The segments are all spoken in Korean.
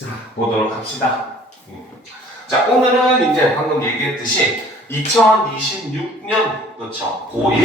자, 보도록 합시다. 자, 오늘은 이제 방금 얘기했듯이 2026년, 그렇죠. 고1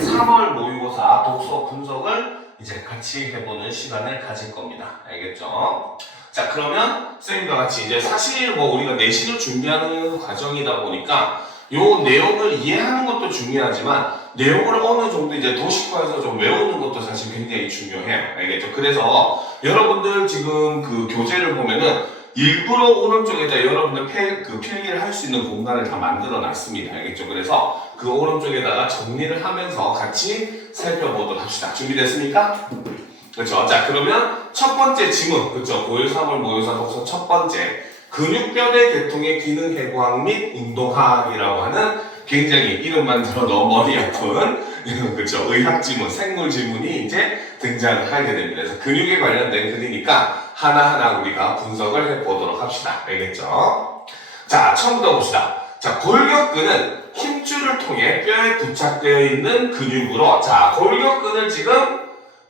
3월 모의고사 독서 분석을 이제 같이 해보는 시간을 가질 겁니다. 알겠죠? 자, 그러면 선생님과 같이 이제 사실 뭐 우리가 내신을 준비하는 과정이다 보니까 요 내용을 이해하는 것도 중요하지만 내용을 어느 정도 이제 도식화해서 좀 외우는 것도 사실 굉장히 중요해요. 알겠죠? 그래서 여러분들 지금 그 교재를 보면은 일부러 오른쪽에다 여러분들 필기를 할 수 있는 공간을 다 만들어 놨습니다. 알겠죠? 그래서 그 오른쪽에다가 정리를 하면서 같이 살펴보도록 합시다. 준비됐습니까? 그렇죠? 자, 그러면 첫 번째 지문, 그렇죠? 고1 3월 모의고사 독서 첫 번째 근육뼈대 계통의 기능 해부학 및 운동학이라고 하는 굉장히 이름만 들어도 머리 아픈 그렇죠? 의학 지문, 생물 지문이 이제 등장을 하게 됩니다. 그래서 근육에 관련된 글이니까 하나하나 우리가 분석을 해보도록 합시다. 알겠죠? 자, 처음부터 봅시다. 자, 골격근은 힘줄을 통해 뼈에 부착되어 있는 근육으로, 자, 골격근을 지금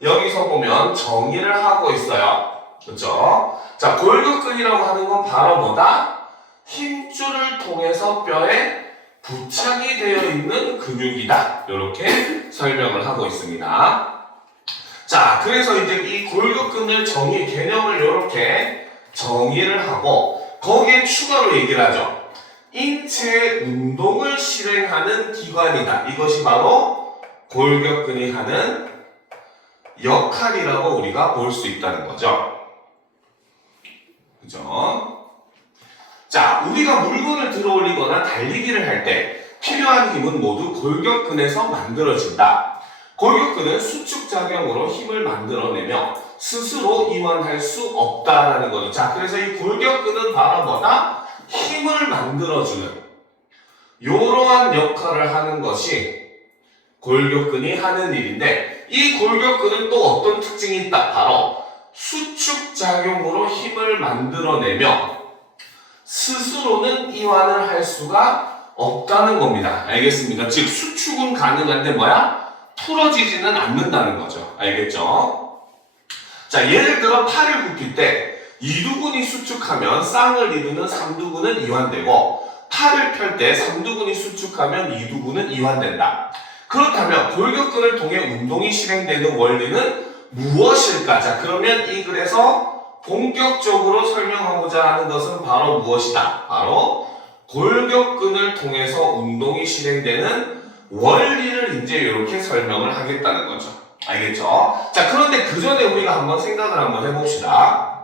여기서 보면 정의를 하고 있어요. 그렇죠? 자, 골격근이라고 하는 건 바로 뭐다? 힘줄을 통해서 뼈에 부착이 되어 있는 근육이다. 이렇게 설명을 하고 있습니다. 자, 그래서 이제 이 골격근을 개념을 이렇게 정의를 하고 거기에 추가로 얘기를 하죠. 인체 운동을 실행하는 기관이다. 이것이 바로 골격근이 하는 역할이라고 우리가 볼 수 있다는 거죠. 그죠? 자, 우리가 물건을 들어 올리거나 달리기를 할 때 필요한 힘은 모두 골격근에서 만들어진다. 골격근은 수축작용으로 힘을 만들어내며 스스로 이완할 수 없다라는 거죠. 자, 그래서 이 골격근은 바로 뭐다? 힘을 만들어주는 이러한 역할을 하는 것이 골격근이 하는 일인데 이 골격근은 또 어떤 특징이 있다? 바로 수축작용으로 힘을 만들어내며 스스로는 이완을 할 수가 없다는 겁니다. 알겠습니까? 즉 수축은 가능한데 뭐야? 풀어지지는 않는다는 거죠. 알겠죠? 자, 예를 들어 팔을 굽힐 때 이두근이 수축하면 쌍을 이루는 삼두근은 이완되고 팔을 펼 때 삼두근이 수축하면 이두근은 이완된다. 그렇다면 골격근을 통해 운동이 실행되는 원리는 무엇일까? 자, 그러면 이 글에서 본격적으로 설명하고자 하는 것은 바로 무엇이다? 바로 골격근을 통해서 운동이 실행되는 원리를 이제 이렇게 설명을 하겠다는 거죠. 알겠죠? 자, 그런데 그 전에 우리가 한번 생각을 한번 해봅시다.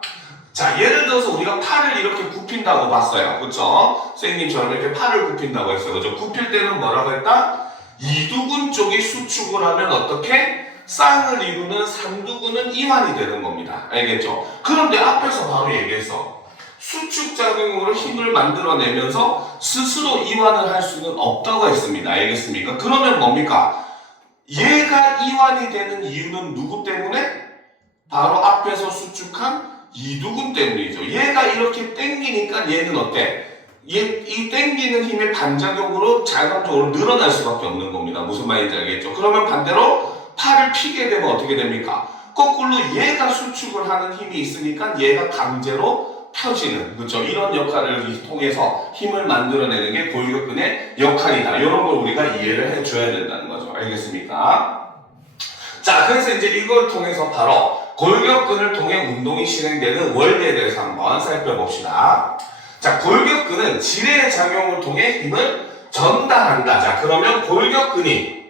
자, 예를 들어서 우리가 팔을 이렇게 굽힌다고 봤어요. 그쵸? 선생님처럼 이렇게 팔을 굽힌다고 했어요. 그죠? 굽힐 때는 뭐라고 했다? 이두근 쪽이 수축을 하면 어떻게? 쌍을 이루는 삼두근은 이완이 되는 겁니다. 알겠죠? 그런데 앞에서 바로 얘기했어. 수축작용으로 힘을 만들어내면서 스스로 이완을 할 수는 없다고 했습니다. 알겠습니까? 그러면 뭡니까? 얘가 이완이 되는 이유는 누구 때문에? 바로 앞에서 수축한 이두근 때문이죠. 얘가 이렇게 당기니까 얘는 어때? 이 당기는 힘의 반작용으로 자동적으로 늘어날 수밖에 없는 겁니다. 무슨 말인지 알겠죠? 그러면 반대로 팔을 피게 되면 어떻게 됩니까? 거꾸로 얘가 수축을 하는 힘이 있으니까 얘가 강제로 펴지는, 그렇죠? 이런 역할을 통해서 힘을 만들어내는 게 골격근의 역할이다. 이런 걸 우리가 이해를 해줘야 된다는 거죠. 알겠습니까? 자, 그래서 이제 이걸 통해서 바로 골격근을 통해 운동이 실행되는 원리에 대해서 한번 살펴봅시다. 자, 골격근은 지뢰의 작용을 통해 힘을 전달한다. 자, 그러면 골격근이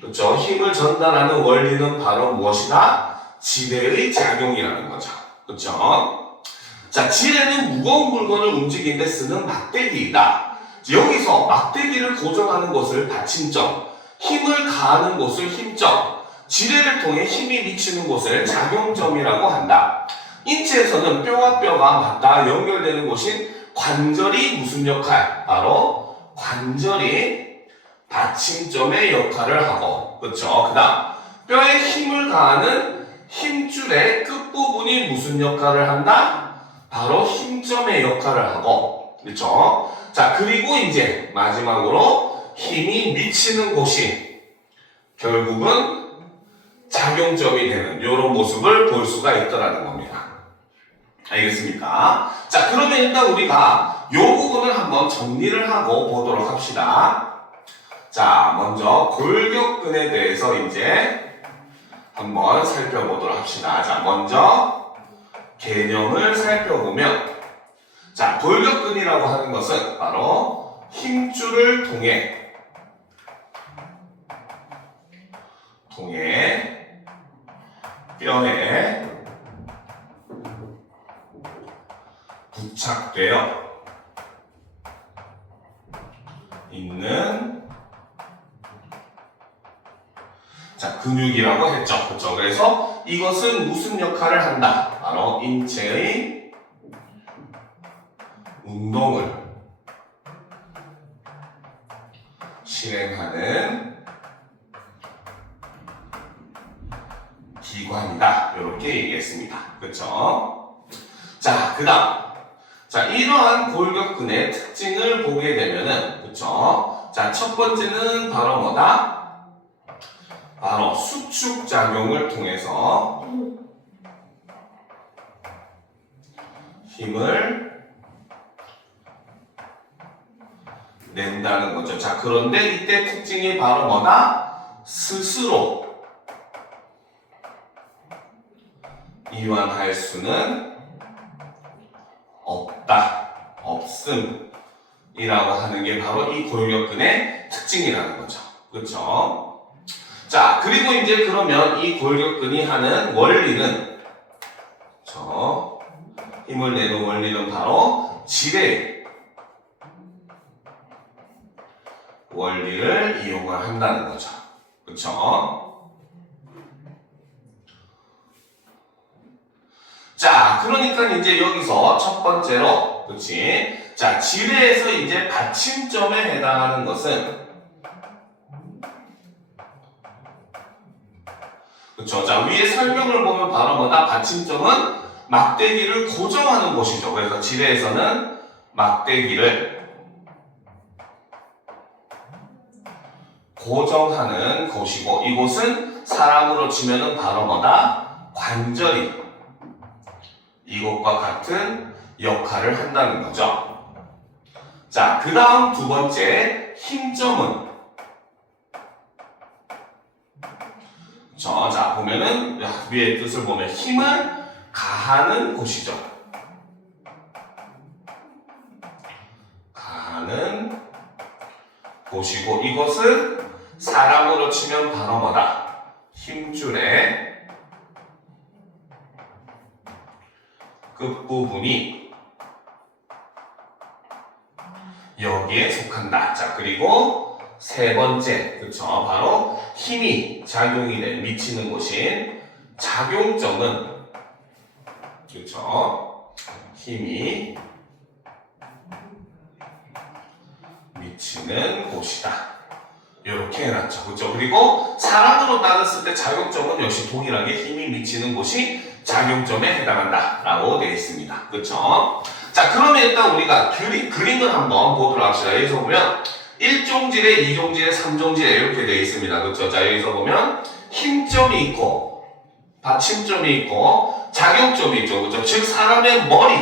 그렇죠? 힘을 전달하는 원리는 바로 무엇이다? 지뢰의 작용이라는 거죠. 그렇죠? 자, 지뢰는 무거운 물건을 움직이는 데 쓰는 막대기이다. 여기서 막대기를 고정하는 곳을 받침점, 힘을 가하는 곳을 힘점, 지뢰를 통해 힘이 미치는 곳을 작용점이라고 한다. 인체에서는 뼈와 뼈가 맞닿아 연결되는 곳인 관절이 무슨 역할? 바로 관절이 받침점의 역할을 하고, 그렇죠? 그 다음 뼈에 힘을 가하는 힘줄의 끝부분이 무슨 역할을 한다? 바로 힘점의 역할을 하고, 그렇죠? 자, 그리고 이제 마지막으로 힘이 미치는 곳이 결국은 작용점이 되는 이런 모습을 볼 수가 있더라는 겁니다. 알겠습니까? 자, 그러면 일단 우리가 이 부분을 한번 정리를 하고 보도록 합시다. 자, 먼저 골격근에 대해서 이제 한번 살펴보도록 합시다. 자, 먼저 개념을 살펴보면, 자, 골격근이라고 하는 것은 바로 힘줄을 통해 뼈에 부착되어 있는 자, 근육이라고 했죠. 그렇죠? 그래서 이것은 무슨 역할을 한다? 바로 인체의 운동을 실행하는 기관이다. 이렇게 얘기했습니다. 그렇죠? 자, 그 다음. 자, 이러한 골격근의 특징을 보게 되면은, 그쵸? 자, 첫 번째는 바로 뭐다? 바로 수축작용을 통해서 힘을 낸다는 거죠. 자, 그런데 이때 특징이 바로 뭐다? 스스로 이완할 수는 없다. 없음이라고 하는 게 바로 이 골격근의 특징이라는 거죠. 그렇죠? 자, 그리고 이제 그러면 이 골격근이 하는 원리는 힘을 내는 원리는 바로 지뢰 원리를 이용을 한다는 거죠. 그렇죠? 자, 그러니까 이제 여기서 첫 번째로, 그치? 자, 지뢰에서 이제 받침점에 해당하는 것은, 그쵸? 자, 위에 설명을 보면 바로 뭐다? 받침점은 막대기를 고정하는 곳이죠. 그래서 지뢰에서는 막대기를 고정하는 곳이고, 이곳은 사람으로 치면은 바로 뭐다? 관절이 이것과 같은 역할을 한다는 거죠. 자, 그 다음 두 번째 힘점은 자, 보면은 위에 뜻을 보면 힘을 가하는 곳이죠. 가하는 곳이고, 이것은 사람으로 치면 바로 뭐다? 힘줄의 끝부분이 여기에 속한다. 자, 그리고 세 번째, 그쵸? 바로 힘이 작용이 미치는 곳인 작용점은, 그쵸? 힘이 미치는 곳이다. 이렇게 해놨죠. 그쵸? 그리고 사람으로 따졌을 때 작용점은 역시 동일하게 힘이 미치는 곳이 작용점에 해당한다. 라고 되어 있습니다. 그쵸? 자, 그러면 일단 우리가 그림을 한번 보도록 합시다. 여기서 보면 1종질에 2종질에 3종질에 이렇게 되어 있습니다. 그쵸? 자, 여기서 보면 힘점이 있고 받침점이 있고 작용점이 있죠. 그쵸? 즉 사람의 머리,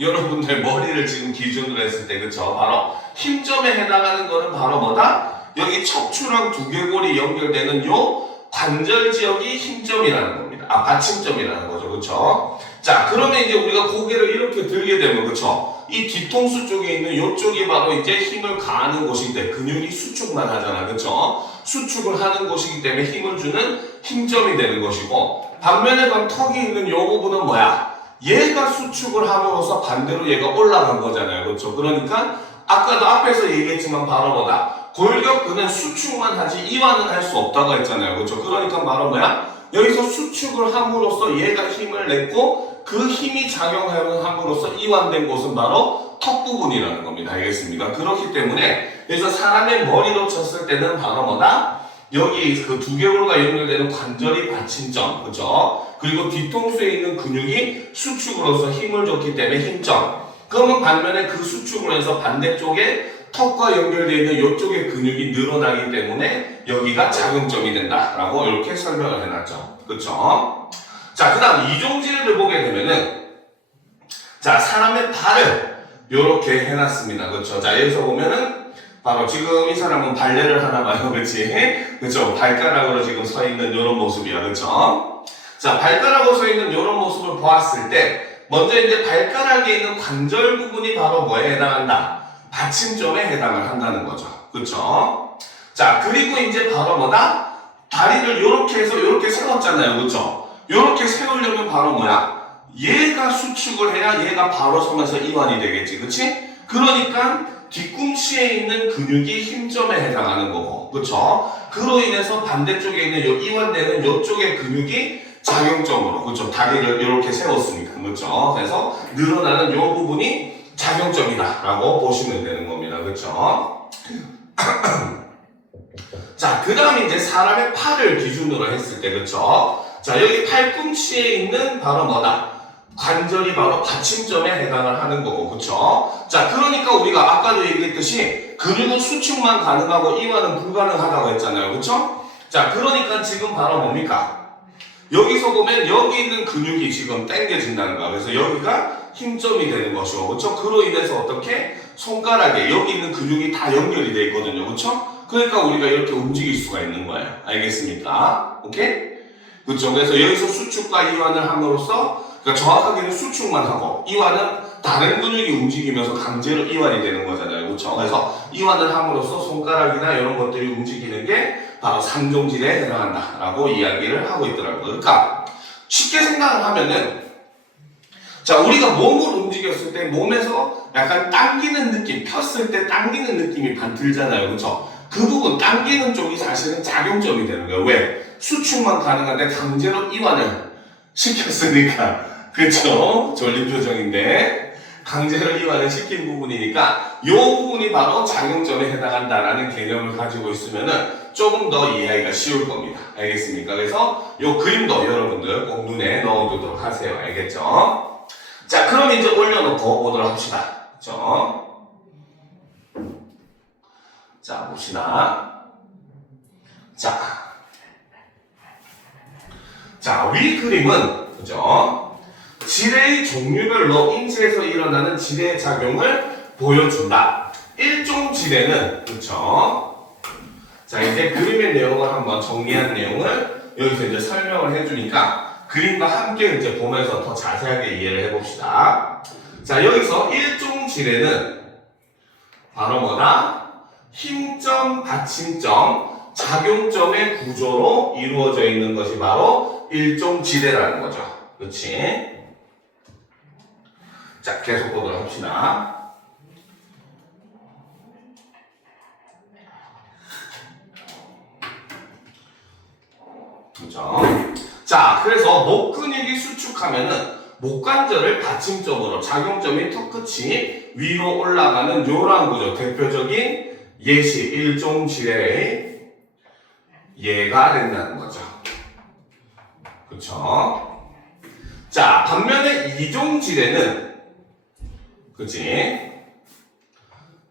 여러분들 머리를 지금 기준으로 했을 때, 그쵸? 바로 힘점에 해당하는 거는 바로 뭐다? 여기 척추랑 두개골이 연결되는 요 관절 지역이 힘점이라는 겁니다. 받침점이라는 거죠. 그쵸? 자, 그러면 이제 우리가 고개를 이렇게 들게 되면, 그쵸? 이 뒤통수 쪽에 있는 요쪽이 바로 이제 힘을 가하는 곳인데, 근육이 수축만 하잖아. 그쵸? 수축을 하는 곳이기 때문에 힘을 주는 힘점이 되는 것이고, 반면에 그 턱이 있는 요 부분은 뭐야? 얘가 수축을 함으로써 반대로 얘가 올라간 거잖아요. 그렇죠? 그러니까 아까도 앞에서 얘기했지만 바로 뭐다? 골격근은 수축만 하지 이완은 할 수 없다고 했잖아요. 그렇죠? 그러니까 바로 뭐야? 여기서 수축을 함으로써 얘가 힘을 냈고 그 힘이 작용함으로써 이완된 곳은 바로 턱 부분이라는 겁니다. 알겠습니까? 그렇기 때문에 그래서 사람의 머리로 쳤을 때는 바로 뭐다? 여기 그 두개골과 연결되는 관절이 받침점, 그죠? 그리고 뒤통수에 있는 근육이 수축으로서 힘을 줬기 때문에 힘점. 그러면 반면에 그 수축을 해서 반대쪽에 턱과 연결되어 있는 이쪽의 근육이 늘어나기 때문에 여기가 작용점이 된다라고 이렇게 설명을 해놨죠. 그쵸? 자, 그 다음 이종질을 보게 되면은 자, 사람의 발을 요렇게 해놨습니다. 그렇죠? 자, 여기서 보면은 바로 지금 이 사람은 발레를 하나 봐요. 그렇지? 그렇죠? 발가락으로 지금 서 있는 요런 모습이야. 그렇죠? 자, 발가락으로 서 있는 요런 모습을 보았을 때 먼저 이제 발가락에 있는 관절 부분이 바로 뭐에 해당한다? 받침점에 해당을 한다는 거죠. 그렇죠? 자, 그리고 이제 바로 뭐다? 다리를 요렇게 해서 요렇게 세웠잖아요. 그렇죠? 요렇게 세우려면 바로 뭐야? 얘가 수축을 해야 얘가 바로 서면서 이완이 되겠지. 그치? 그러니까 뒤꿈치에 있는 근육이 힘점에 해당하는 거고. 그쵸? 그로 인해서 반대쪽에 있는 요 이완되는 요쪽의 근육이 작용점으로. 그쵸? 다리를 이렇게 세웠으니까. 그쵸? 그래서 늘어나는 요 부분이 작용점이다. 라고 보시면 되는 겁니다. 그쵸? 자, 그 다음에 이제 사람의 팔을 기준으로 했을 때. 그쵸? 자, 여기 팔꿈치에 있는 바로 뭐다? 관절이 바로 받침점에 해당을 하는 거고, 그쵸? 자, 그러니까 우리가 아까도 얘기했듯이 근육은 수축만 가능하고 이완은 불가능하다고 했잖아요, 그쵸? 자, 그러니까 지금 바로 뭡니까? 여기서 보면 여기 있는 근육이 지금 당겨진다는 거야. 그래서 여기가 힘점이 되는 것이고, 그쵸? 그로 인해서 어떻게? 손가락에 여기 있는 근육이 다 연결이 되어 있거든요, 그쵸? 그러니까 우리가 이렇게 움직일 수가 있는 거예요. 알겠습니까? 오케이? 그쵸? 그래서 여기서 수축과 이완을 함으로써 그러니까 정확하게는 수축만 하고 이완은 다른 근육이 움직이면서 강제로 이완이 되는 거잖아요. 그렇죠? 그래서 이완을 함으로써 손가락이나 이런 것들이 움직이는 게 바로 상종질에 해당한다라고 이야기를 하고 있더라고요. 그러니까 쉽게 생각을 하면은 자, 우리가 몸을 움직였을 때 몸에서 약간 당기는 느낌, 폈을 때 당기는 느낌이 들잖아요. 그렇죠? 그 부분 당기는 쪽이 사실은 작용점이 되는 거예요. 왜? 수축만 가능한데 강제로 이완을 시켰으니까. 그쵸? 졸린 표정인데 강제로 이완을 시킨 부분이니까 이 부분이 바로 작용점에 해당한다라는 개념을 가지고 있으면은 조금 더 이해하기가 쉬울 겁니다. 알겠습니까? 그래서 이 그림도 여러분들 꼭 눈에 넣어두도록 하세요. 알겠죠? 자, 그럼 이제 올려놓고 보도록 합시다. 그쵸? 자, 봅시다. 자, 위 그림은 그죠? 지뢰의 종류별로 인체에서 일어나는 지뢰 작용을 보여준다. 일종 지뢰는 그쵸? 자, 이제 그림의 내용을 한번 정리한 내용을 여기서 이제 설명을 해주니까 그림과 함께 이제 보면서 더 자세하게 이해를 해봅시다. 자, 여기서 일종 지뢰는 바로 뭐다? 힘점, 받침점, 작용점의 구조로 이루어져 있는 것이 바로 일종 지뢰라는 거죠. 그렇지? 자, 계속 보도록 합시다. 그죠? 자, 그래서 목 근육이 수축하면은 목관절을 받침점으로 작용점이 턱 끝이 위로 올라가는 요런 구조, 대표적인 예시 일종 지뢰의 예가 된다는 거죠. 그쵸? 자, 반면에 이종 지뢰는 그치?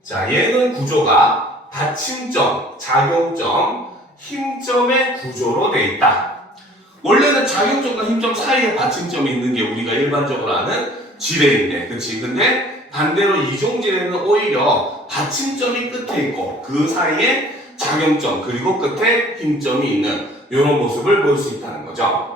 자, 얘는 구조가 받침점, 작용점, 힘점의 구조로 되어 있다. 원래는 작용점과 힘점 사이에 받침점이 있는 게 우리가 일반적으로 아는 지뢰인데, 그치? 근데 반대로 이종 지뢰는 오히려 받침점이 끝에 있고 그 사이에 작용점 그리고 끝에 힘점이 있는 이런 모습을 볼 수 있다는 거죠.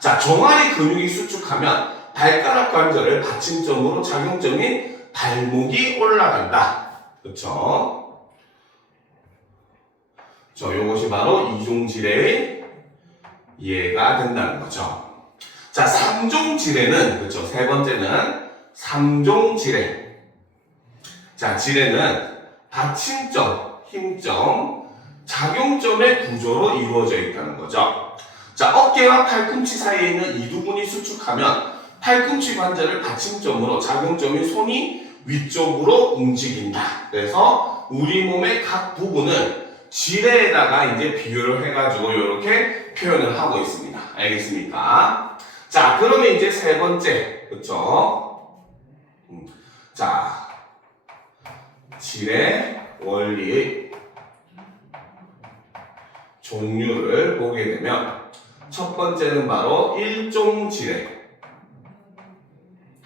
자, 종아리 근육이 수축하면 발가락 관절을 받침점으로 작용점인 발목이 올라간다. 그쵸? 요것이 바로 이종지뢰의 예가 된다는 거죠. 자, 삼종지뢰는, 그쵸? 세 번째는 삼종지뢰. 자, 지뢰는 받침점, 힘점, 작용점의 구조로 이루어져 있다는 거죠. 자, 어깨와 팔꿈치 사이에 있는 이 부분이 수축하면 팔꿈치 관절을 받침점으로 작용점인 손이 위쪽으로 움직인다. 그래서 우리 몸의 각 부분을 지뢰에다가 이제 비유를 해가지고 이렇게 표현을 하고 있습니다. 알겠습니까? 자, 그러면 이제 세 번째, 그쵸? 자, 지뢰 원리의 종류를 보게 되면 첫 번째는 바로 일종 지뢰.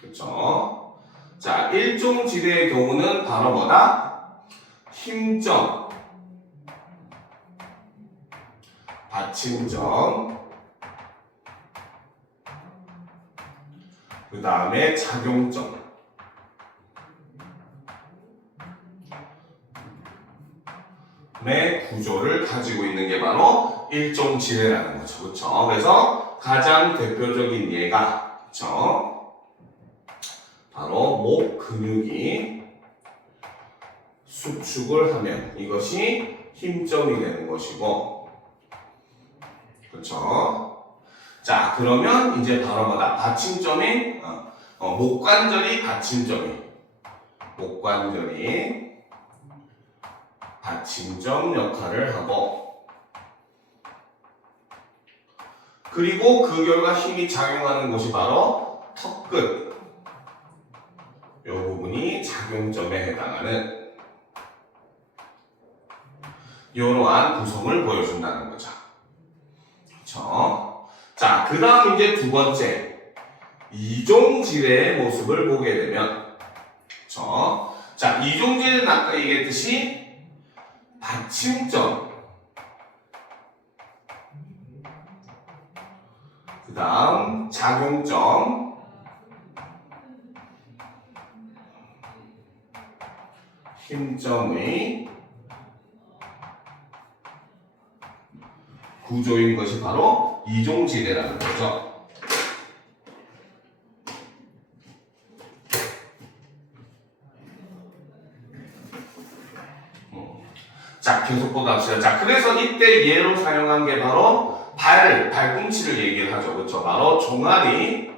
그쵸? 자, 일종지대의 경우는 바로 뭐다? 힘점, 받침점, 그 다음에 작용점. 의 구조를 가지고 있는 게 바로 일종지대라는 거죠. 그렇죠? 그래서 가장 대표적인 예가 그렇죠? 바로 목 근육이 수축을 하면 이것이 힘점이 되는 것이고 그렇죠? 자, 그러면 이제 바로 뭐다? 받침점이 목관절이 받침점 역할을 하고 그리고 그 결과 힘이 작용하는 곳이 바로 턱끝 이 부분이 작용점에 해당하는 이러한 구성을 보여준다는 거죠. 그렇죠? 자, 그 다음 이제 두 번째 이종지대의 모습을 보게 되면 그렇죠? 자, 이종지대는 아까 얘기했듯이 받침점 그 다음 작용점 힘점의 구조인 것이 바로 이종지대라는 거죠. 자, 계속 보다 합시다. 자, 그래서 이때 예로 사용한 게 바로 발꿈치를 얘기를 하죠. 그렇죠? 바로 종아리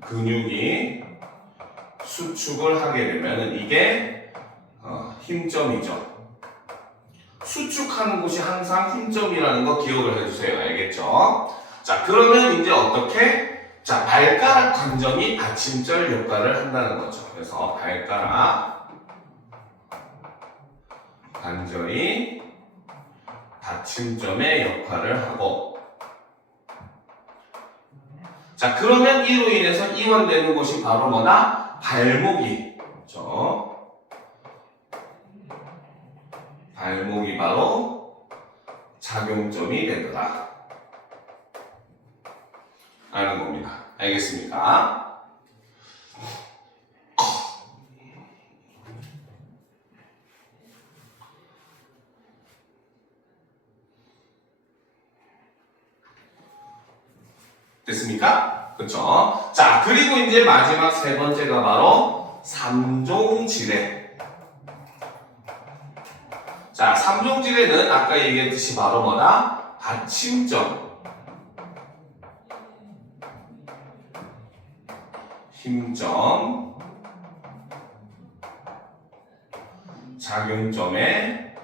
근육이 수축을 하게 되면 이게 힘점이죠. 수축하는 곳이 항상 힘점이라는 거 기억을 해주세요. 알겠죠? 자, 그러면 이제 어떻게? 자, 발가락 관절이 받침절 역할을 한다는 거죠. 그래서 발가락 관절이 받침점의 역할을 하고 자, 그러면 이로 인해서 이완되는 곳이 바로 뭐다? 발목이 그렇죠? 발목이 바로 작용점이 되더라 라는 겁니다. 알겠습니까? 됐습니까? 그렇죠? 자, 그리고 이제 마지막 세 번째가 바로 삼종지대. 자, 삼종지대는 아까 얘기했듯이 바로 뭐다? 받침점, 힘점, 작용점의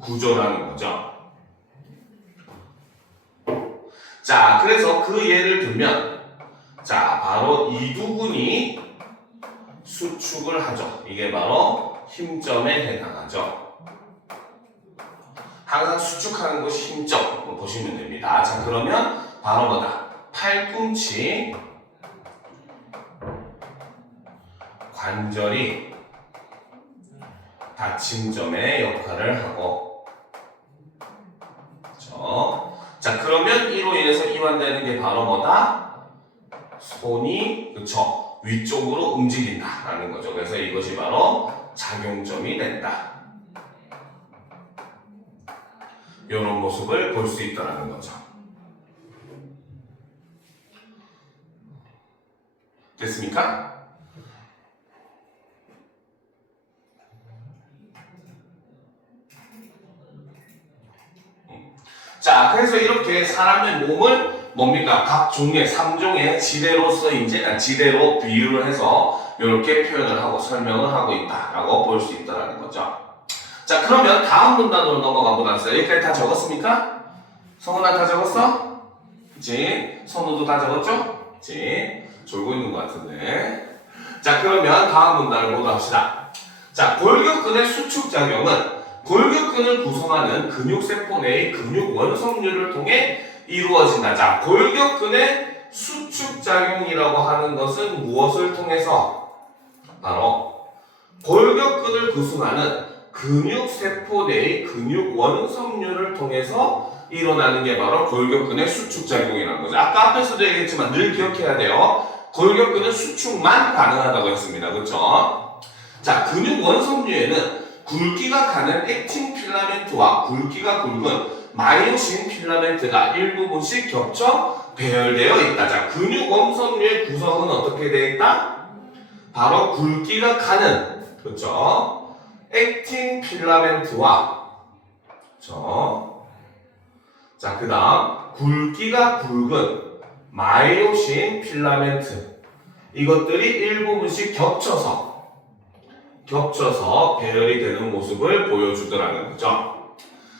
구조라는 거죠. 자, 그래서 그 예를 들면 자, 바로 이 부분이 수축을 하죠. 이게 바로 힘점에 해당하죠. 항상 수축하는 곳이 힘점 보시면 됩니다. 자, 그러면 바로 뭐다? 팔꿈치 관절이 받침점의 역할을 하고 그렇죠? 자, 그러면 이로 인해서 이완되는 게 바로 뭐다? 손이 그쵸 위쪽으로 움직인다라는 거죠. 그래서 이것이 바로 작용점이 된다. 이런 모습을 볼 수 있다는 거죠. 됐습니까? 자, 그래서 이렇게 사람의 몸을 뭡니까? 각 종류의 3종의 지대로서 이제 지대로 비유를 해서 이렇게 표현을 하고 설명을 하고 있다라고 볼 수 있다는 거죠. 자, 그러면 다음 문단으로 넘어가 보도록 하겠습니다. 여기까지 다 적었습니까? 성훈아 다 적었어? 그치? 선우도 다 적었죠? 그치? 졸고 있는 것 같은데. 자, 그러면 다음 문단을 보도록 합시다. 자, 골격근의 수축작용은 골격근을 구성하는 근육세포 내의 근육 원성류를 통해 이루어진다. 자, 골격근의 수축작용이라고 하는 것은 무엇을 통해서? 바로 골격근을 구성하는 근육세포 내의 근육 원섬유를 통해서 일어나는 게 바로 골격근의 수축작용이라는 거죠. 아까 앞에서도 얘기했지만 늘 기억해야 돼요. 골격근은 수축만 가능하다고 했습니다. 그렇죠? 자, 근육 원섬유에는 굵기가 가는 액틴 필라멘트와 굵기가 굵은 마이오신 필라멘트가 일부분씩 겹쳐 배열되어 있다. 자, 근육 원섬유의 구성은 어떻게 되어 있다? 바로 굵기가 가는, 그렇죠? 액틴 필라멘트와, 그렇죠? 자, 그 다음 굵기가 굵은 마이오신 필라멘트, 이것들이 일부분씩 겹쳐서 배열이 되는 모습을 보여주더라는 거죠.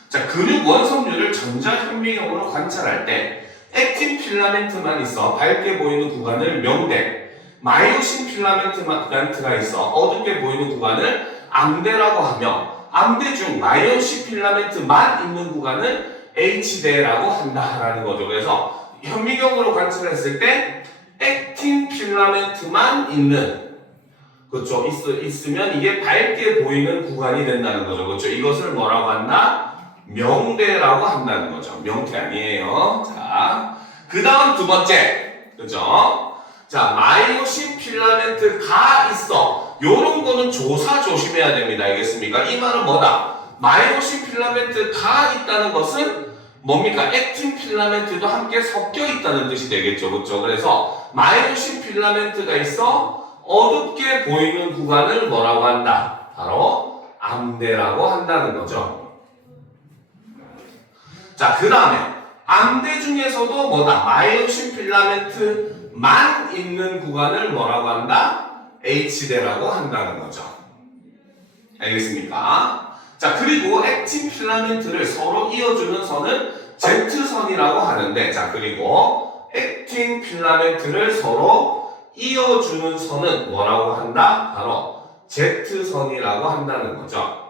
자, 근육 원섬유를 전자현미경으로 관찰할 때 액틴 필라멘트만 있어 밝게 보이는 구간을 명대, 마이오신 필라멘트가 있어 어둡게 보이는 구간을 암대라고 하며, 암대 중 마이오신 필라멘트만 있는 구간을 H대라고 한다라는 거죠. 그래서 현미경으로 관찰했을 때 액틴 필라멘트만 있는, 그렇죠, 있으면 이게 밝게 보이는 구간이 된다는 거죠. 그렇죠? 이것을 뭐라고 한다? 명대라고 한다는 거죠. 명태 아니에요. 자, 그 다음 두 번째, 그죠? 자, 마이오신 필라멘트가 있어. 요런 거는 조사 조심해야 됩니다. 알겠습니까? 이 말은 뭐다? 마이오신 필라멘트가 있다는 것은 뭡니까? 액틴 필라멘트도 함께 섞여 있다는 뜻이 되겠죠. 그렇죠? 그래서 마이오신 필라멘트가 있어 어둡게 보이는 구간을 뭐라고 한다? 바로 암대라고 한다는 거죠. 자, 그 다음에 암대 중에서도 뭐다? 마이오신 필라멘트만 있는 구간을 뭐라고 한다? H대라고 한다는 거죠. 알겠습니까? 자, 그리고 액틴 필라멘트를 서로 이어주는 선은 Z선이라고 하는데, 자, 그리고 액틴 필라멘트를 서로 이어주는 선은 뭐라고 한다? 바로 Z선이라고 한다는 거죠.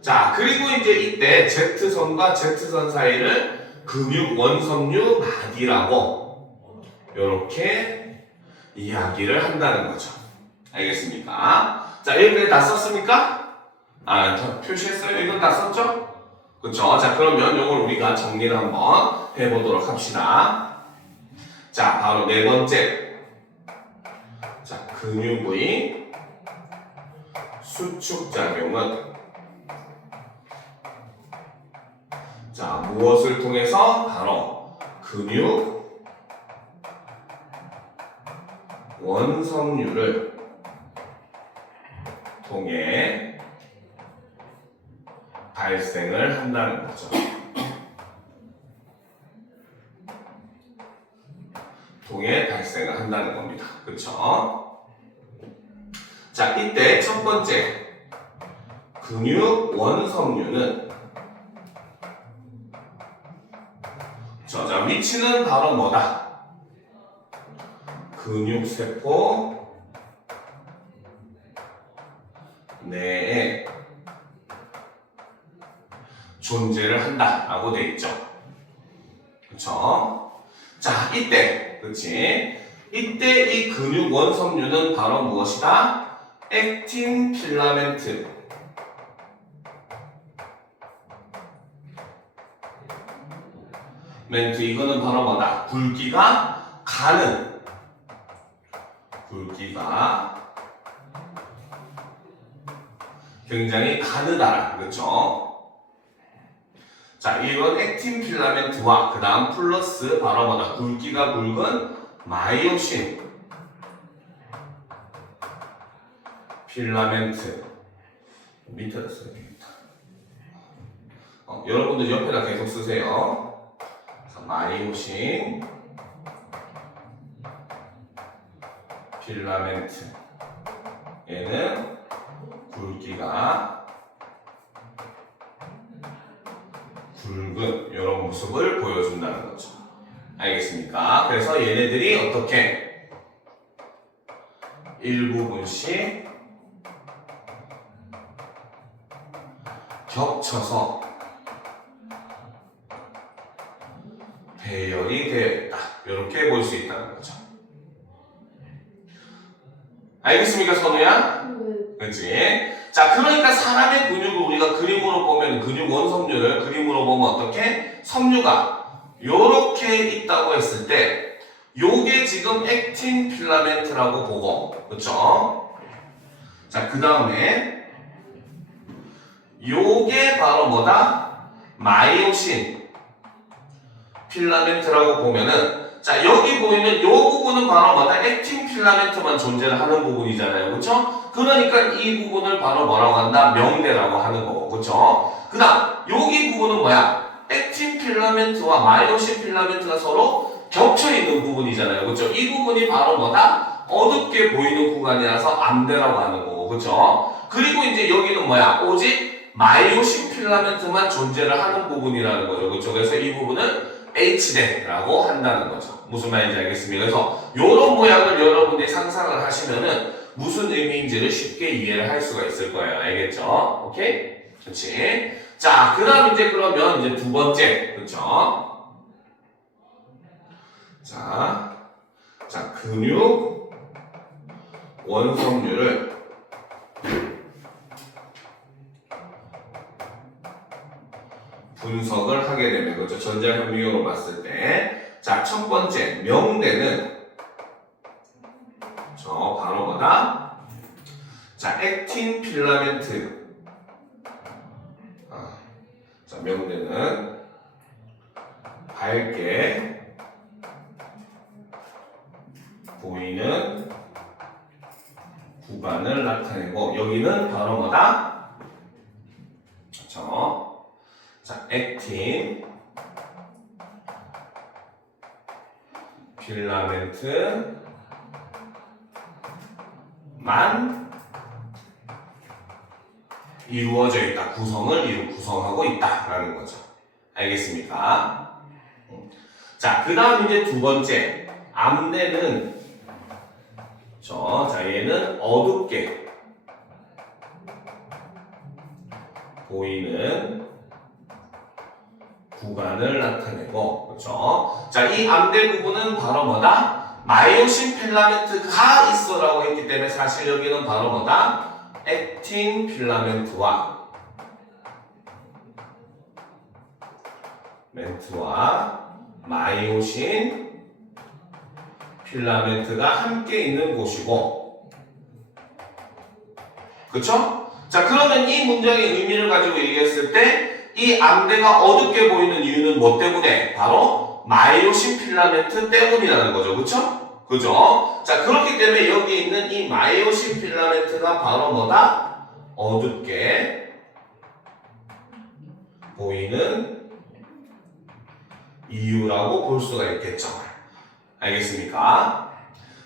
자, 그리고 이제 이때 Z선과 Z선 사이를 근육 원섬유 마디라고 이렇게 이야기를 한다는 거죠. 알겠습니까? 자, 여기까지 다 썼습니까? 아, 표시했어요? 이건 다 썼죠? 그쵸? 자, 그러면 이걸 우리가 정리를 한번 해보도록 합시다. 자, 바로 네 번째. 자, 근육의 수축작용은, 자, 무엇을 통해서? 바로 근육 원섬유를 통해 발생을 한다는 거죠. 통해 발생을 한다는 겁니다. 그렇죠? 자, 이때 첫 번째 근육 원섬유는, 자, 위치는 바로 뭐다? 근육세포 내에 존재를 한다라고 되어 있죠. 그쵸? 자, 이때, 그렇지? 이때 이 근육 원섬유는 바로 무엇이다? 액틴 필라멘트. 이거는 바로 뭐다? 굵기가 가는, 굵기가 굉장히 가느다라, 그렇죠? 자, 이건 액틴 필라멘트와 그 다음 플러스 바로 뭐다? 굵기가 굵은 마이오신 필라멘트. 밑에다 써야 되겠다. 여러분들 옆에다 계속 쓰세요. 마이오신 필라멘트, 얘는 굵기가 굵은 이런 모습을 보여준다는 거죠. 알겠습니까? 그래서 얘네들이 어떻게 일부분씩 겹쳐서 배열이 되어 있다. 이렇게 볼 수 있다는 거죠. 알겠습니까, 선우야? 그렇지? 자, 그러니까 사람의 근육을 우리가 그림으로 보면 근육 원섬유를 그림으로 보면 어떻게? 섬유가 요렇게 있다고 했을 때 요게 지금 액틴 필라멘트라고 보고, 그쵸? 자, 그 다음에 요게 바로 뭐다? 마이오신 필라멘트라고 보면은, 자, 여기 보이는 요 부분은 바로 뭐다? 액틴 필라멘트만 존재를 하는 부분이잖아요. 그쵸? 그러니까 이 부분을 바로 뭐라고 한다? 명대라고 하는 거고. 그쵸? 그 다음, 여기 부분은 뭐야? 액틴 필라멘트와 마이오신 필라멘트가 서로 겹쳐 있는 부분이잖아요. 그쵸? 이 부분이 바로 뭐다? 어둡게 보이는 구간이라서 암대라고 하는 거고. 그쵸? 그리고 이제 여기는 뭐야? 오직 마이오신 필라멘트만 존재를 하는 부분이라는 거죠. 그쵸? 그래서 이 부분은 H대라고 한다는 거죠. 무슨 말인지 알겠습니까? 그래서 이런 모양을 여러분들이 상상을 하시면은 무슨 의미인지를 쉽게 이해를 할 수가 있을 거예요. 알겠죠? 오케이? 그렇지? 자, 그 다음 이제 그러면 이제 두 번째. 그렇죠? 자, 근육 원섬유를 분석을 하게 되면, 그렇죠? 전자현미경으로 봤을 때. 자, 첫 번째, 명대는, 바로 뭐다? 자, 액틴 필라멘트. 자, 명대는 밝게 보이는 구간을 나타내고, 여기는 바로 뭐다? 그렇죠? 자, 액틴 필라멘트만 이루어져 있다. 구성하고 있다라는 거죠. 알겠습니까? 자, 그 다음 이제 두 번째. 암대는, 자, 얘는 어둡게 보이는 구간을 나타내고, 그렇죠? 자, 이 암대 부분은 바로 뭐다? 마이오신 필라멘트가 있어라고 했기 때문에 사실 여기는 바로 뭐다? 액틴 필라멘트와 마이오신 필라멘트가 함께 있는 곳이고, 그쵸? 자, 그러면 이 문장의 의미를 가지고 얘기했을 때 이 암대가 어둡게 보이는 이유는 뭐 때문에? 바로 마이오신 필라멘트 때문이라는 거죠. 그쵸? 그죠? 자, 그렇기 때문에 여기 있는 이 마이오신 필라멘트가 바로 뭐다? 어둡게 보이는 이유라고 볼 수가 있겠죠. 알겠습니까?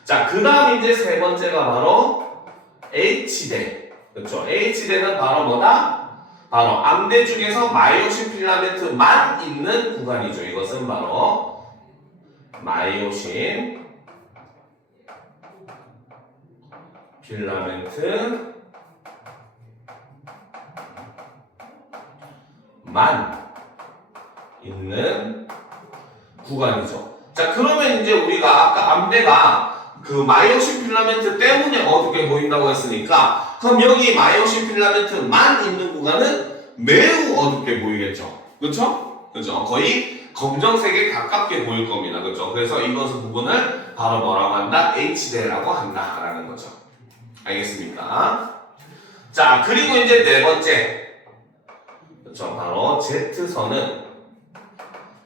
자, 그 다음 이제 세 번째가 바로 H대. 그렇죠? H대는 바로 뭐다? 바로 암대 중에서 마이오신 필라멘트만 있는 구간이죠. 이것은 바로 마이오신 필라멘트만 있는 구간이죠. 자, 그러면 이제 우리가 아까 암대가 그 마이오신 필라멘트 때문에 어둡게 보인다고 했으니까, 그럼 여기 마이오신 필라멘트만 있는 구간은 매우 어둡게 보이겠죠. 그렇죠? 그렇죠? 거의 검정색에 가깝게 보일 겁니다. 그렇죠? 그래서 이것의 부분을 바로 뭐라고 한다? H대라고 한다라는 거죠. 알겠습니까? 자, 그리고 이제 네 번째. 그렇죠? 바로 Z선은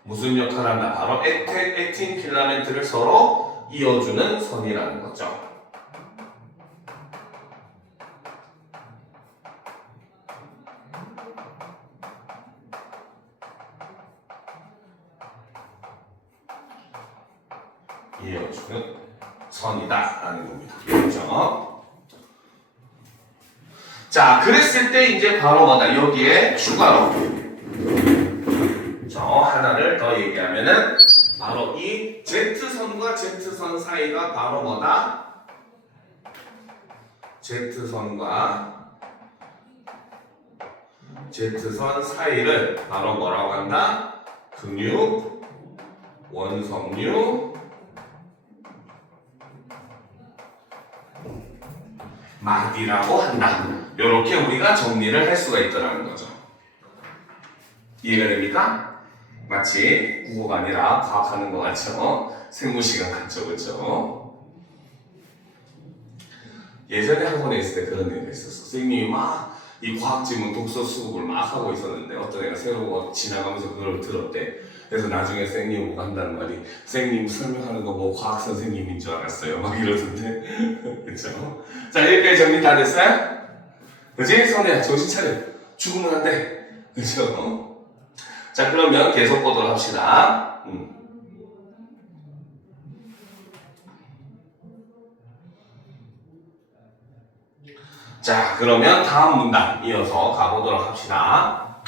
무슨 역할을 한다? 바로 액틴 필라멘트를 서로 이어주는 선이라는 거죠. 이어주는 선이다라는 겁니다. 그렇죠? 자, 그랬을 때 이제 바로 뭐다? 여기에 추가로 하나를 더 얘기하면은 바로 이 Z선과 Z선 사이가 바로 뭐다? Z선과 Z선 사이를 바로 뭐라고 한다? 근육 원섬유 마디라고 한다. 이렇게 우리가 정리를 할 수가 있더라는 거죠. 이해가 됩니까? 마치 국어가 아니라 과학하는 것 같죠? 생물 시간 같죠, 그렇죠? 예전에 학원에 있을 때 그런 얘기가 있었어. 선생님이 막 이 과학 지문 독서 수업을 막 하고 있었는데 어떤 애가 새로 지나가면서 그걸 들었대. 그래서 나중에 선생님 보고 한다는 말이 선생님 설명하는 거 뭐 과학 선생님인 줄 알았어요. 막 이러던데. 그쵸? 자, 여기까지 정리 다 됐어요? 그치? 선우야 정신 차려. 죽으면 안 돼. 그쵸? 자, 그러면 계속 보도록 합시다. 자, 그러면 다음 문단 이어서 가보도록 합시다.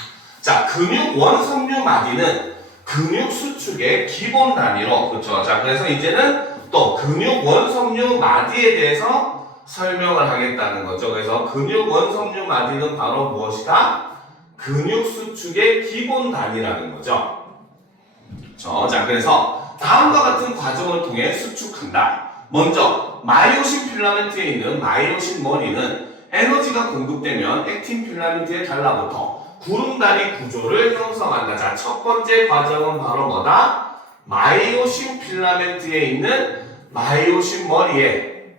자, 근육 원섬유 마디는 근육 수축의 기본 단위로, 그렇죠? 자, 그래서 이제는 또 근육 원섬유 마디에 대해서 설명을 하겠다는 거죠. 그래서 근육 원섬유 마디는 바로 무엇이다? 근육 수축의 기본 단위라는 거죠. 그렇죠? 자, 그래서 다음과 같은 과정을 통해 수축한다. 먼저 마이오신 필라멘트에 있는 마이오신 머리는 에너지가 공급되면 액틴 필라멘트에 달라붙어 구름다리 구조를 형성한다. 자, 첫 번째 과정은 바로 뭐다? 마이오신 필라멘트에 있는 마이오신 머리에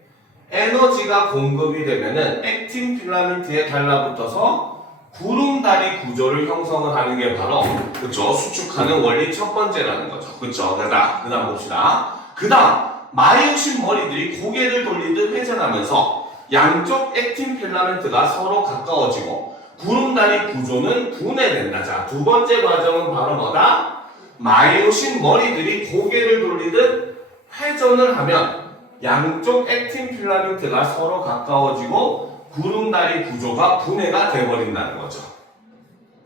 에너지가 공급이 되면은 액틴 필라멘트에 달라붙어서 구름다리 구조를 형성을 하는 게 바로, 그쵸? 수축하는 원리 첫 번째라는 거죠. 그쵸? 그 다음 봅시다. 그 다음, 마이오신 머리들이 고개를 돌리듯 회전하면서 양쪽 액틴 필라멘트가 서로 가까워지고 구름다리 구조는 분해된다. 자, 두 번째 과정은 바로 뭐다? 마이오신 머리들이 고개를 돌리듯 회전을 하면 양쪽 액틴 필라멘트가 서로 가까워지고 구름다리 구조가 분해가 돼버린다는 거죠.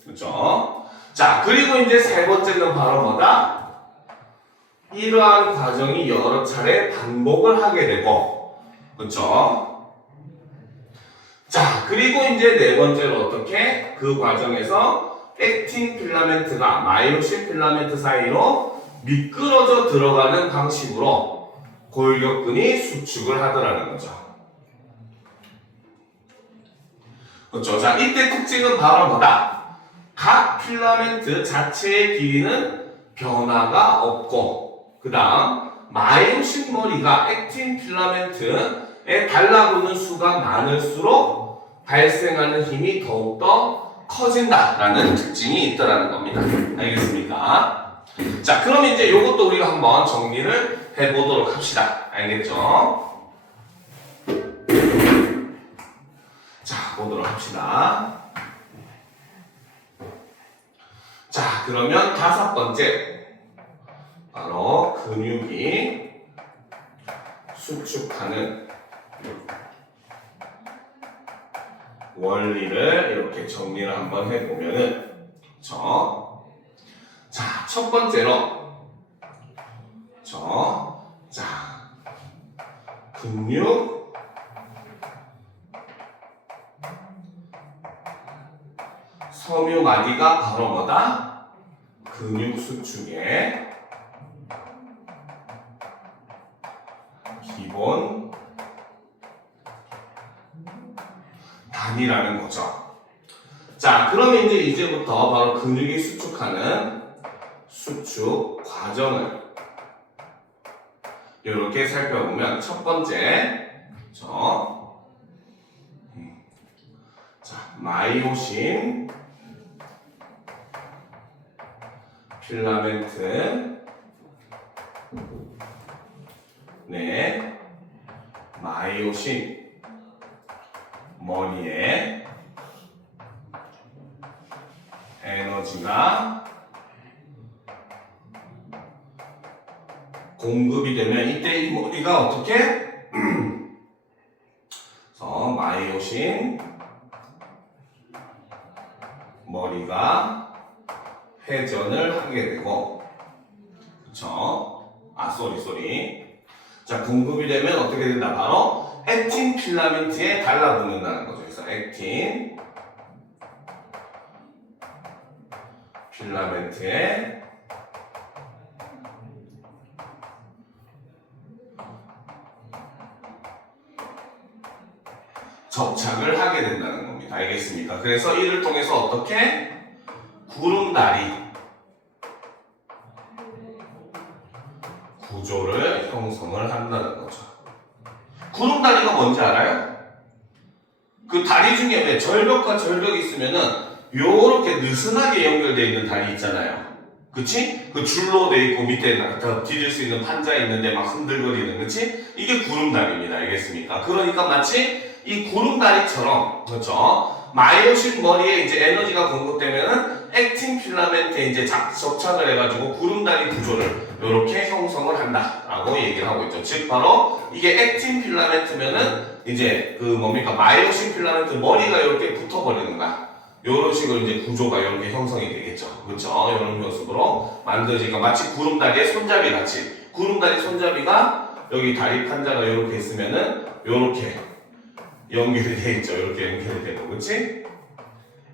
그렇죠? 자, 그리고 이제 세 번째는 바로 뭐다? 이러한 과정이 여러 차례 반복을 하게 되고, 그렇죠? 자, 그리고 이제 네 번째로 어떻게? 그 과정에서 액틴 필라멘트가 마이오신 필라멘트 사이로 미끄러져 들어가는 방식으로 골격근이 수축을 하더라는 거죠. 그렇죠? 자, 이때 특징은 바로 뭐다? 각 필라멘트 자체의 길이는 변화가 없고, 그 다음 마이오신 머리가 액틴 필라멘트에 달라붙는 수가 많을수록 발생하는 힘이 더욱더 커진다라는 특징이 있더라는 겁니다. 알겠습니까? 자, 그럼 이제 이것도 우리가 한번 정리를 해보도록 합시다. 알겠죠? 자, 보도록 합시다. 자, 그러면 다섯 번째, 바로 근육이 수축하는 원리를 이렇게 정리를 한번 해보면은, 그쵸? 자, 첫 번째로, 그쵸? 자, 근육 섬유 마디가 바로 뭐다? 근육 수축의 기본 단위라는 거죠. 자, 그러면 이제부터 바로 근육이 수축하는 수축 과정을 이렇게 살펴보면 첫 번째, 그렇죠? 자, 마이오신 필라멘트, 네, 마이오신 머리에 에너지가 공급이 되면 이때 이 머리가 어떻게? 그래서 마이오신 머리가 회전을 하게 되고, 그쵸? 쏘리. 자, 공급이 되면 어떻게 된다? 바로 액틴 필라멘트에 달라붙는다는 거죠. 그래서 액틴 필라멘트에 접착을 하게 된다는 겁니다. 알겠습니까? 그래서 이를 통해서 어떻게 구름다리 구조를 형성을 한다는 거죠. 구름다리가 뭔지 알아요? 그 다리 중에 왜 절벽과 절벽이 있으면은 요렇게 느슨하게 연결되어 있는 다리 있잖아요. 그치? 그 줄로 돼 있고 밑에 디딜 수 있는 판자 있는데 막 흔들거리는, 그치? 이게 구름다리입니다. 알겠습니까? 그러니까 마치 이 구름다리처럼, 그렇죠? 마이오신 머리에 이제 에너지가 공급되면은 액틴 필라멘트에 이제 접착을 해가지고 구름다리 구조를 이렇게 형성을 한다라고 얘기를 하고 있죠. 즉 바로 이게 액틴 필라멘트면은 이제 그 뭡니까 마이오신 필라멘트 머리가 이렇게 붙어버리는 거야. 이런 식으로 이제 구조가 이렇게 형성이 되겠죠. 그렇죠? 이런 모습으로 만들어지니까 마치 구름다리의 손잡이 같이, 구름다리 손잡이가 여기 다리 판자가 이렇게 있으면은 이렇게 연결이 돼 있죠. 이렇게 연결이 되고, 그렇지?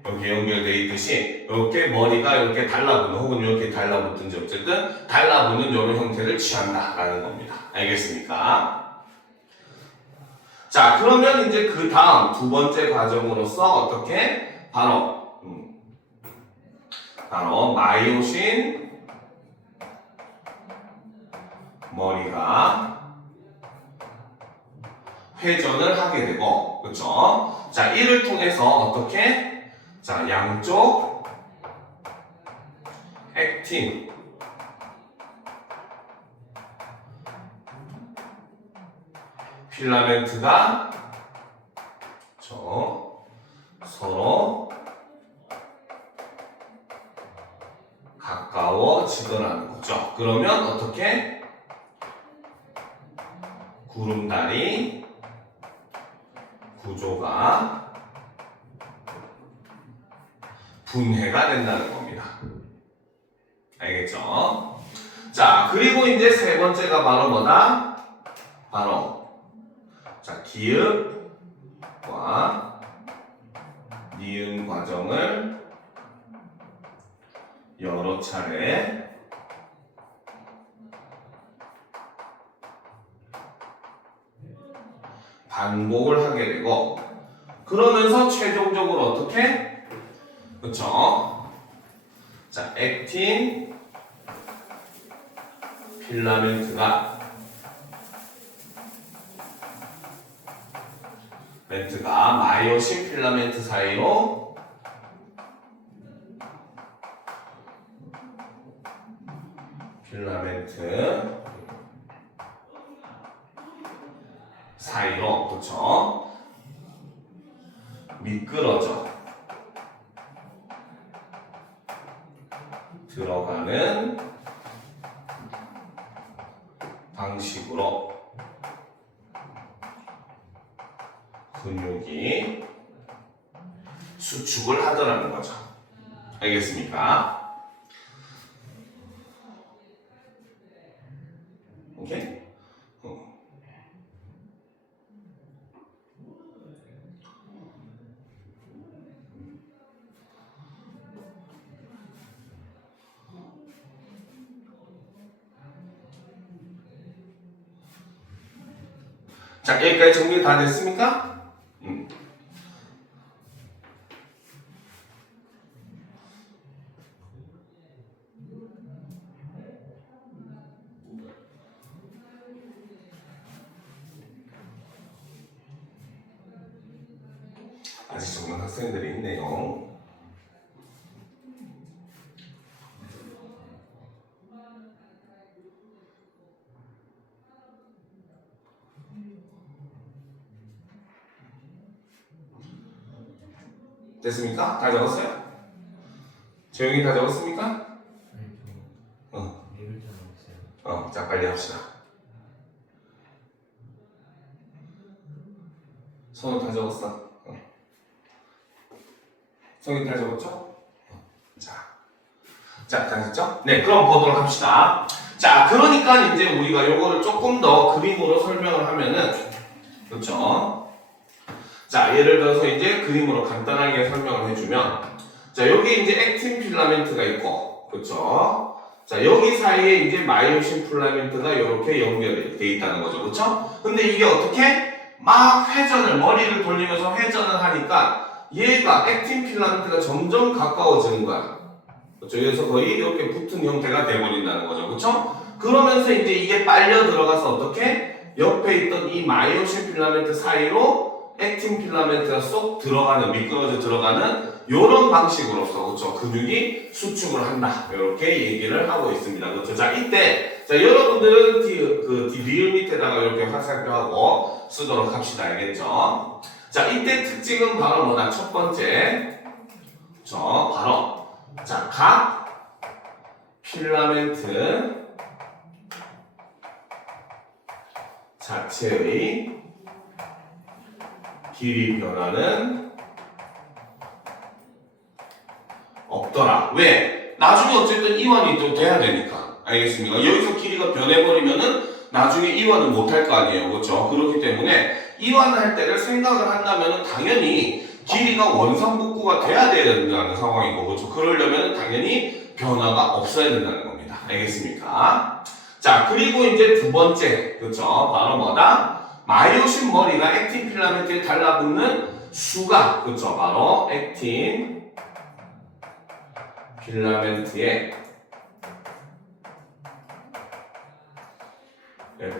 이렇게 연결되어 있듯이 이렇게 머리가 이렇게 달라붙는 혹은 이렇게 달라붙든지 어쨌든 달라붙는 이런 형태를 취한다라는 겁니다. 알겠습니까? 자, 그러면 이제 그 다음 두 번째 과정으로서 어떻게 바로 마이오신 머리가 회전을 하게 되고, 그렇죠? 자, 이를 통해서 어떻게 자, 양쪽 액틴 필라멘트가 서로 가까워지더라는 거죠. 그러면 어떻게 구름다리 구조가 분해가 된다는 겁니다. 알겠죠? 자, 그리고 이제 세 번째가 바로 뭐다? 바로 자, 기읍과 니은 과정을 여러 차례 반복을 하게 되고, 그러면서 최종적으로 어떻게? 그쵸? 자, 액틴 필라멘트가 마이오신 필라멘트 사이로 그쵸? 미끄러져 들어가는 방식으로 근육이 수축을 하더라는 거죠. 알겠습니까? 오케이? 자, 여기까지 정리 다 됐습니까? 아직 적는 학생들이 있네요. 됐습니까? 다 적었어요? 조용히 다 적었습니까? 자, 빨리 합시다. 손은 다 적었어. 성인 다 적었죠? 자, 다 됐죠? 네, 그럼 보도록 합시다. 자, 그러니까 이제 우리가 요거를 조금 더 그림으로 설명을 하면은, 그렇죠? 자, 예를 들어서 이제 그림으로 간단하게 설명을 해주면, 자, 여기 이제 액틴 필라멘트가 있고, 그렇죠? 자, 여기 사이에 이제 마이오신 필라멘트가 이렇게 연결이 돼 있다는 거죠, 그렇죠? 근데 이게 어떻게 막 머리를 돌리면서 회전을 하니까 얘가 액틴 필라멘트가 점점 가까워지는 거야. 그렇죠? 그래서 거의 이렇게 붙은 형태가 돼버린다는 거죠. 그렇죠? 그러면서 이제 이게 빨려 들어가서 어떻게? 옆에 있던 이 마이오신 필라멘트 사이로 액틴 필라멘트가 쏙 들어가는, 미끄러져 들어가는 이런 방식으로서, 그렇죠? 근육이 수축을 한다. 이렇게 얘기를 하고 있습니다. 그렇죠? 자, 이때, 자, 여러분들은 리을 밑에다가 이렇게 화살표하고 쓰도록 합시다. 알겠죠? 자, 이때 특징은 바로 뭐다? 첫 번째. 그렇죠? 바로. 자, 각 필라멘트 자체의 길이 변화는 없더라. 왜? 나중에 어쨌든 이완이 또 돼야 되니까. 알겠습니까? 여기서 길이가 변해버리면은 나중에 이완을 못할 거 아니에요. 그렇죠? 그렇기 때문에 이완할 때를 생각을 한다면은 당연히 길이가 원상복구가 돼야 된다는 상황이고, 그렇죠? 그러려면 당연히 변화가 없어야 된다는 겁니다. 알겠습니까? 자, 그리고 이제 두 번째, 그렇죠? 바로 뭐다? 마이오신 머리가 액틴 필라멘트에 달라붙는 수가, 그렇죠? 바로 액틴 필라멘트에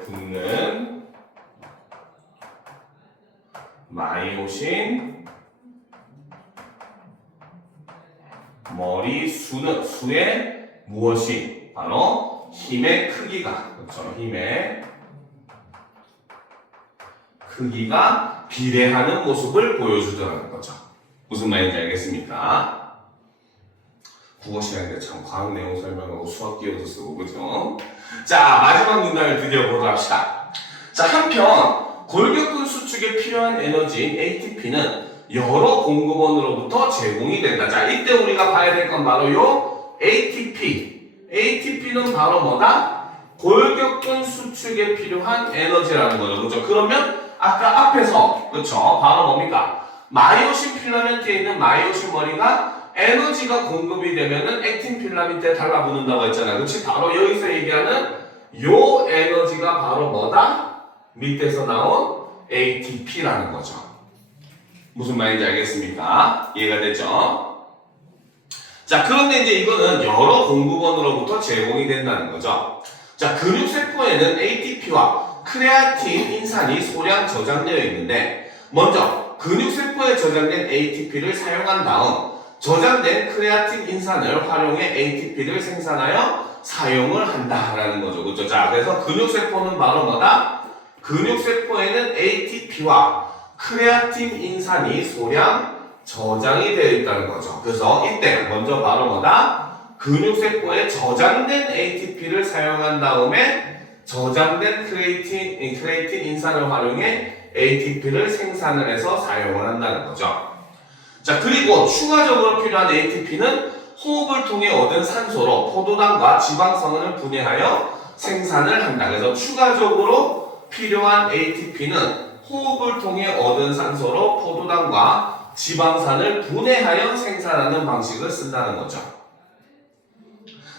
붙는 마이오신 머리 수의 무엇이? 바로 힘의 크기가, 그렇죠? 힘의 크기가 비례하는 모습을 보여주더라는 거죠. 무슨 말인지 알겠습니까? 국어 시간인데 참 과학 내용 설명하고 수학 기호도 쓰고, 그죠? 자, 마지막 문단을 드디어 보도록 합시다. 자, 한편 골격근 수축에 필요한 에너지인 ATP는 여러 공급원으로부터 제공이 된다. 자, 이때 우리가 봐야 될 건 바로 요 ATP. ATP는 바로 뭐다? 골격근 수축에 필요한 에너지라는 거죠. 그렇죠? 그러면 아까 앞에서, 그렇죠? 바로 뭡니까? 마이오신 필라멘트에 있는 마이오신 머리가 에너지가 공급이 되면은 액틴 필라멘트에 달라붙는다고 했잖아요. 그렇지? 바로 여기서 얘기하는 요 에너지가 바로 뭐다? 밑에서 나온 ATP라는 거죠. 무슨 말인지 알겠습니까? 이해가 되죠? 자, 그런데 이제 이거는 여러 공급원으로부터 제공이 된다는 거죠. 자, 근육세포에는 ATP와 크레아틴 인산이 소량 저장되어 있는데, 먼저 근육세포에 저장된 ATP를 사용한 다음 저장된 크레아틴 인산을 활용해 ATP를 생산하여 사용을 한다라는 거죠. 그렇죠? 자, 그래서 근육세포는 바로 뭐다? 근육세포에는 ATP와 크레아틴 인산이 소량 저장이 되어 있다는 거죠. 그래서 이때 먼저 바로 뭐다? 근육세포에 저장된 ATP를 사용한 다음에 저장된 크레아틴 인산을 활용해 ATP를 생산을 해서 사용을 한다는 거죠. 자, 그리고 추가적으로 필요한 ATP는 호흡을 통해 얻은 산소로 포도당과 지방산을 분해하여 생산을 한다. 그래서 추가적으로 필요한 ATP는 호흡을 통해 얻은 산소로 포도당과 지방산을 분해하여 생산하는 방식을 쓴다는 거죠.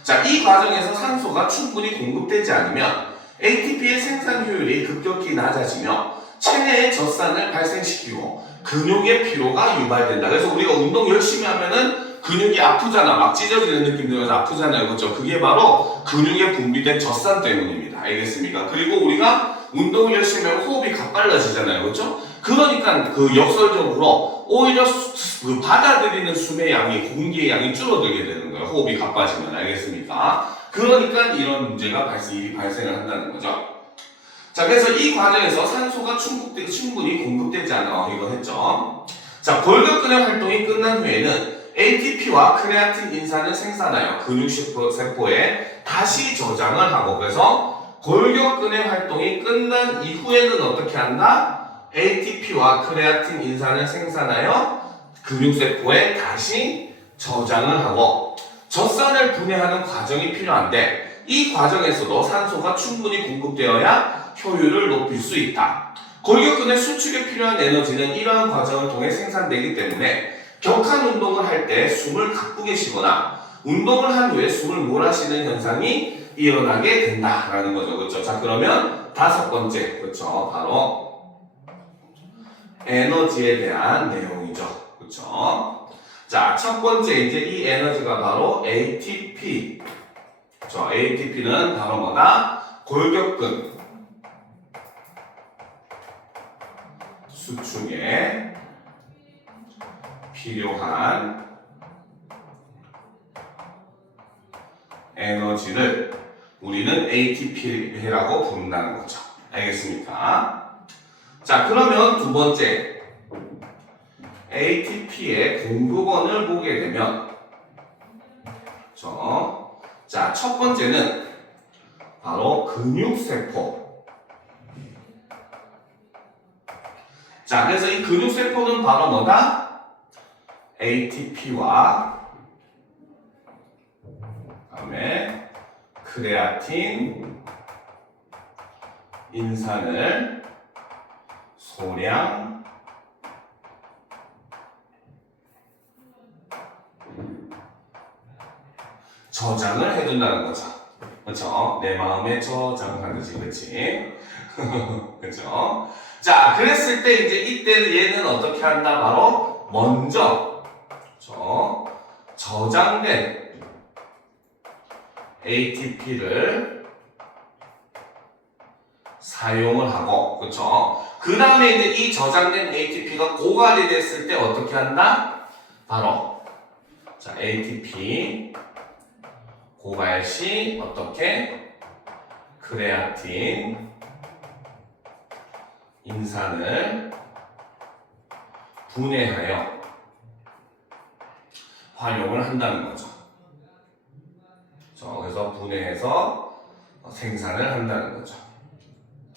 자, 이 과정에서 산소가 충분히 공급되지 않으면 ATP의 생산 효율이 급격히 낮아지며 체내의 젖산을 발생시키고 근육의 피로가 유발된다. 그래서 우리가 운동 열심히 하면은 근육이 아프잖아. 막 찢어지는 느낌 들면서 아프잖아요. 그렇죠? 그게 바로 근육에 분비된 젖산 때문입니다. 알겠습니까? 그리고 우리가 운동을 열심히 하면 호흡이 가빨라지잖아요. 그렇죠? 그러니까 그 역설적으로 오히려 받아들이는 숨의 양이, 공기의 양이 줄어들게 되는 거예요. 호흡이 가빠지면. 알겠습니까? 그러니까 이런 문제가 발생을 한다는 거죠. 자, 그래서 이 과정에서 산소가 충분히 공급되지 않아. 이거 했죠. 자, 골격근의 활동이 끝난 후에는 ATP와 크레아틴 인산을 생산하여 근육세포에 다시 저장을 하고, 그래서 골격근의 활동이 끝난 이후에는 어떻게 한다? ATP와 크레아틴 인산을 생산하여 근육세포에 다시 저장을 하고 젖산을 분해하는 과정이 필요한데, 이 과정에서도 산소가 충분히 공급되어야 효율을 높일 수 있다. 골격근의 수축에 필요한 에너지는 이러한 과정을 통해 생산되기 때문에 격한 운동을 할 때 숨을 가쁘게 쉬거나 운동을 한 후에 숨을 몰아쉬는 현상이 일어나게 된다라는 거죠. 그렇죠? 자, 그러면 다섯 번째, 그렇죠? 바로 에너지에 대한 내용이죠. 그쵸? 자, 첫 번째 이제 이 에너지가 바로 ATP. 그쵸? ATP는 바로 뭐다? 골격근 수축에 필요한 에너지를 우리는 ATP라고 부른다는 거죠. 알겠습니까? 자, 그러면 두 번째 ATP의 공급원을 보게 되면 자, 첫 번째는 바로 근육세포. 자, 그래서 이 근육세포는 바로 뭐다? ATP와 그다음에 크레아틴, 인산을 소량 저장을 해둔다는 거죠. 그렇죠? 내 마음에 저장하듯이, 그렇지? 그렇죠? 자, 그랬을 때 이제 이때 얘는 어떻게 한다? 바로 먼저 저장된 ATP를 사용을 하고, 그렇죠? 그 다음에 이제 이 저장된 ATP가 고갈이 됐을 때 어떻게 한다? 바로 자, ATP 고갈 시 어떻게? 크레아틴, 인산을 분해하여 활용을 한다는 거죠. 그래서 분해해서 생산을 한다는 거죠.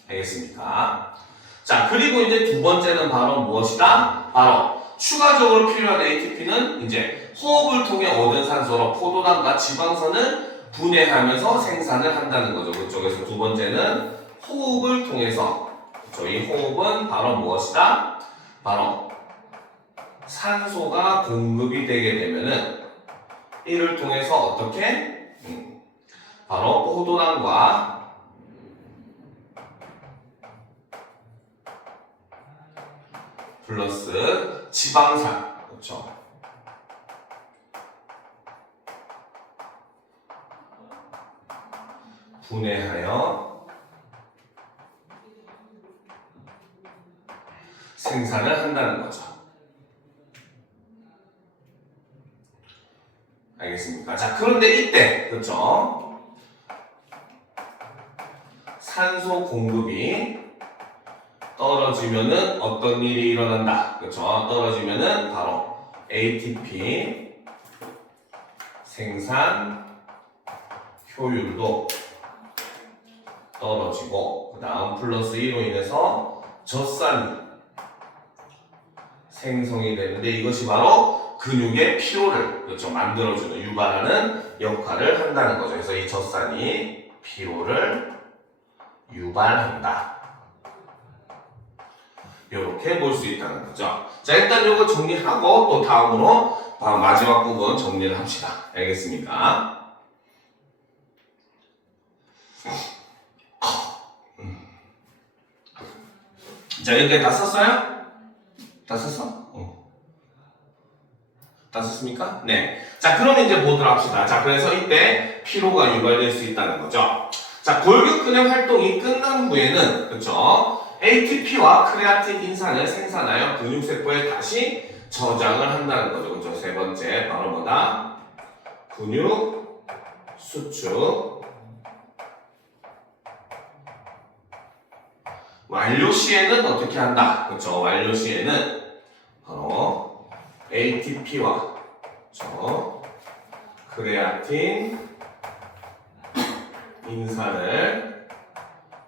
알겠습니까? 자, 그리고 이제 두 번째는 바로 무엇이다? 바로 추가적으로 필요한 ATP는 이제 호흡을 통해 얻은 산소로 포도당과 지방산을 분해하면서 생산을 한다는 거죠. 그쪽에서 두 번째는 호흡을 통해서, 이 호흡은 바로 무엇이다? 바로 산소가 공급이 되게 되면은 이를 통해서 어떻게? 바로 포도당과 플러스 지방산, 그렇죠? 분해하여 생산을 한다는 거죠. 알겠습니까? 자, 그런데 이때, 그렇죠? 산소 공급이 떨어지면은 어떤 일이 일어난다? 그렇죠? 떨어지면은 바로 ATP 생산 효율도 떨어지고, 그 다음 플러스 2로 인해서 젖산이 생성이 되는데 이것이 바로 근육의 피로를, 그렇죠, 만들어주는, 유발하는 역할을 한다는 거죠. 그래서 이 젖산이 피로를 유발한다. 이렇게 볼 수 있다는 거죠. 자, 일단 이거 정리하고 또 다음으로 마지막 부분 정리를 합시다. 알겠습니까? 자, 이렇게 다 썼어요? 다 썼어? 다 썼습니까? 네. 자, 그럼 이제 보도록 합시다. 자, 그래서 이때 피로가 유발될 수 있다는 거죠. 자, 골격근의 활동이 끝난 후에는, 그렇죠? ATP와 크레아틴 인산을 생산하여 근육세포에 다시 저장을 한다는 거죠. 그렇죠? 세 번째, 바로 뭐다? 근육 수축. 완료 시에는 어떻게 한다? 그렇죠? 완료 시에는 바로 ATP와 그렇죠? 크레아틴 인산을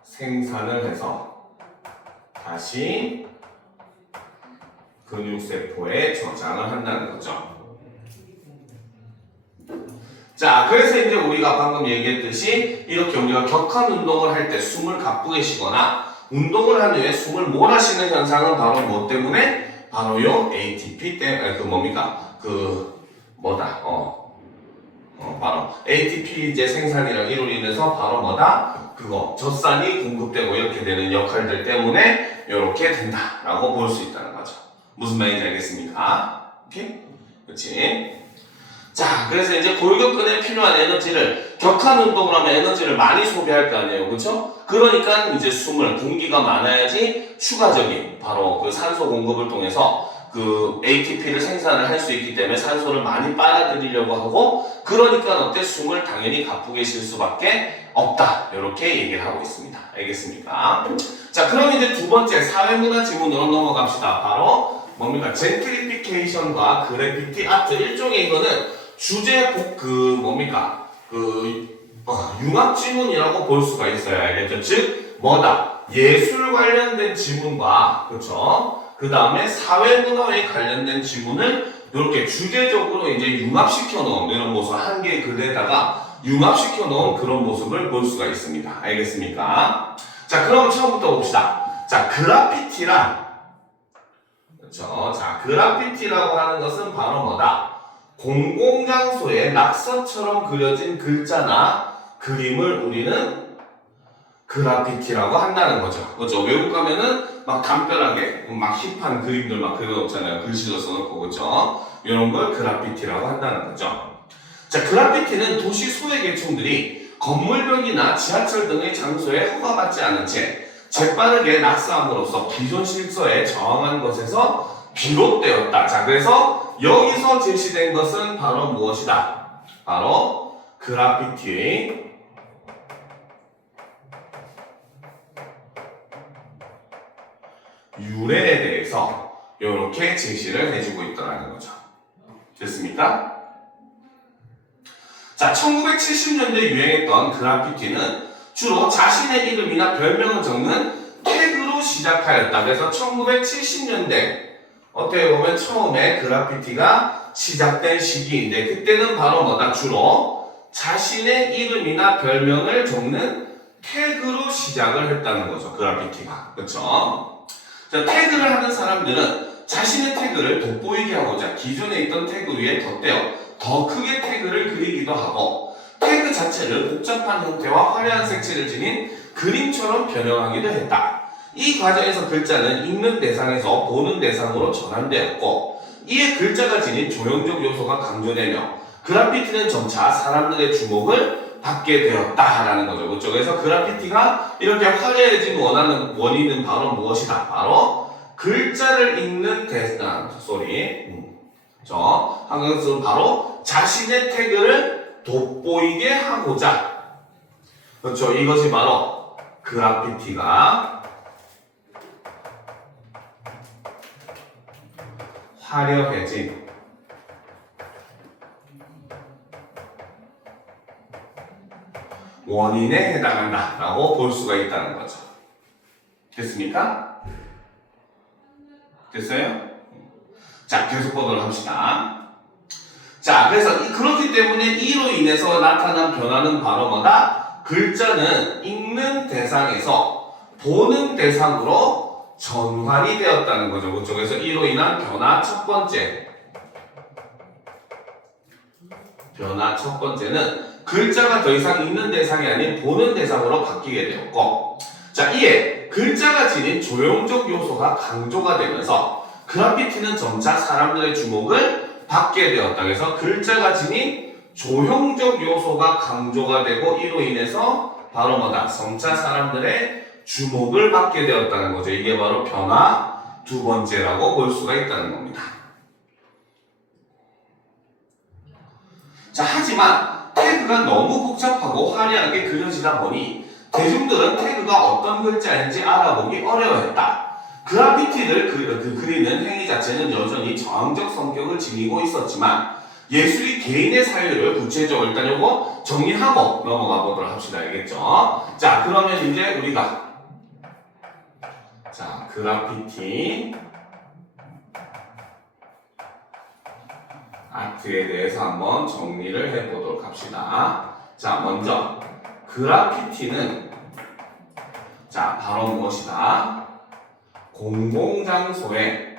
생산을 해서 다시 근육세포에 저장을 한다는 거죠. 자, 그래서 이제 우리가 방금 얘기했듯이 이렇게 우리가 격한 운동을 할 때 숨을 가쁘게 쉬거나 운동을 한 후에 숨을 몰아쉬는 현상은 바로 뭐 때문에? 바로 요 ATP 때문에, 바로 ATP 이제 생산이랑 이로 인해서 바로 뭐다? 젖산이 공급되고 이렇게 되는 역할들 때문에 이렇게 된다라고 볼 수 있다는 거죠. 무슨 말인지 알겠습니까? 오케이? 그렇지? 자, 그래서 이제 골격근에 필요한 에너지를 격한 운동을 하면 에너지를 많이 소비할 거 아니에요, 그렇죠? 그러니까 이제 숨을 공기가 많아야지 추가적인 바로 그 산소 공급을 통해서 그 ATP를 생산을 할 수 있기 때문에 산소를 많이 빨아들이려고 하고 그러니까 어때 숨을 당연히 가쁘게 쉴 수밖에 없다 이렇게 얘기를 하고 있습니다. 알겠습니까? 자, 그럼 이제 두 번째 사회문화 지문으로 넘어갑시다. 바로 뭡니까? 젠트리피케이션과 그래피티 아트. 일종의 이거는 주제 뭡니까? 융합 지문이라고 볼 수가 있어요. 알겠죠? 즉 뭐다? 예술 관련된 지문과 그렇죠? 그 다음에 사회문화에 관련된 지문을 이렇게 주제적으로 이제 융합시켜 놓은 이런 모습, 한 개의 글에다가 융합시켜 놓은 그런 모습을 볼 수가 있습니다. 알겠습니까? 자, 그럼 처음부터 봅시다. 자, 그래피티란 그렇죠? 자, 그래피티라고 하는 것은 바로 뭐다? 공공장소에 낙서처럼 그려진 글자나 그림을 우리는 그래피티라고 한다는 거죠. 그렇죠? 외국 가면은 막 담벼락에 막 힙한 그림들 막 그려놓잖아요. 글씨도 써놓고, 그렇죠? 이런 걸 그래피티라고 한다는 거죠. 자, 그래피티는 도시 소외 계층들이 건물벽이나 지하철 등의 장소에 허가받지 않은 채 재빠르게 낙서함으로써 기존 질서에 저항한 것에서 비롯되었다. 자, 그래서 여기서 제시된 것은 바로 무엇이다? 바로 그래피티의 유래에 대해서 이렇게 제시를 해주고 있다는 거죠. 됐습니까? 자, 1970년대 유행했던 그래피티는 주로 자신의 이름이나 별명을 적는 태그로 시작하였다. 그래서 1970년대 어떻게 보면 처음에 그래피티가 시작된 시기인데 그때는 바로 뭐다? 주로 자신의 이름이나 별명을 적는 태그로 시작을 했다는 거죠. 그래피티가. 그렇죠? 자, 태그를 하는 사람들은 자신의 태그를 돋보이게 하고자 기존에 있던 태그 위에 덧대어 더 크게 태그를 그리기도 하고 태그 자체를 복잡한 형태와 화려한 색채를 지닌 그림처럼 변형하기도 했다. 이 과정에서 글자는 읽는 대상에서 보는 대상으로 전환되었고 이에 글자가 지닌 조형적 요소가 강조되며 그래피티는 점차 사람들의 주목을 받게 되었다라는 거죠. 그렇죠? 그래서 그래피티가 이렇게 화려해진 원인은 바로 무엇이다? 바로 글자를 읽는 대상, 한국에서는 바로 자신의 태그를 돋보이게 하고자. 그렇죠? 이것이 바로 그래피티가 화려해진 원인에 해당한다라고 볼 수가 있다는 거죠. 됐습니까? 됐어요? 자, 계속 보도록 합시다. 자, 그래서 그렇기 때문에 이로 인해서 나타난 변화는 바로 뭐다? 글자는 읽는 대상에서 보는 대상으로 전환이 되었다는 거죠. 그렇죠? 그래서 이로 인한 변화 첫 번째는 글자가 더 이상 읽는 대상이 아닌 보는 대상으로 바뀌게 되었고, 자, 이에 글자가 지닌 조형적 요소가 강조가 되면서 그래피티는 점차 사람들의 주목을 받게 되었다. 그래서 글자가 지닌 조형적 요소가 강조가 되고 이로 인해서 바로 뭐다? 점차 사람들의 주목을 받게 되었다는 거죠. 이게 바로 변화 두 번째라고 볼 수가 있다는 겁니다. 자, 하지만 태그가 너무 복잡하고 화려하게 그려지다 보니 대중들은 태그가 어떤 글자인지 알아보기 어려워했다. 그래피티를 그리는 행위 자체는 여전히 저항적 성격을 지니고 있었지만 예술이 개인의 사유를 구체적으로 일단 요거 정리하고 넘어가 보도록 합시다. 알겠죠? 자, 그러면 이제 우리가 자, 그래피티 아트에 대해서 한번 정리를 해보도록 합시다. 자, 먼저 그래피티는 자, 바로 무엇이다? 공공장소에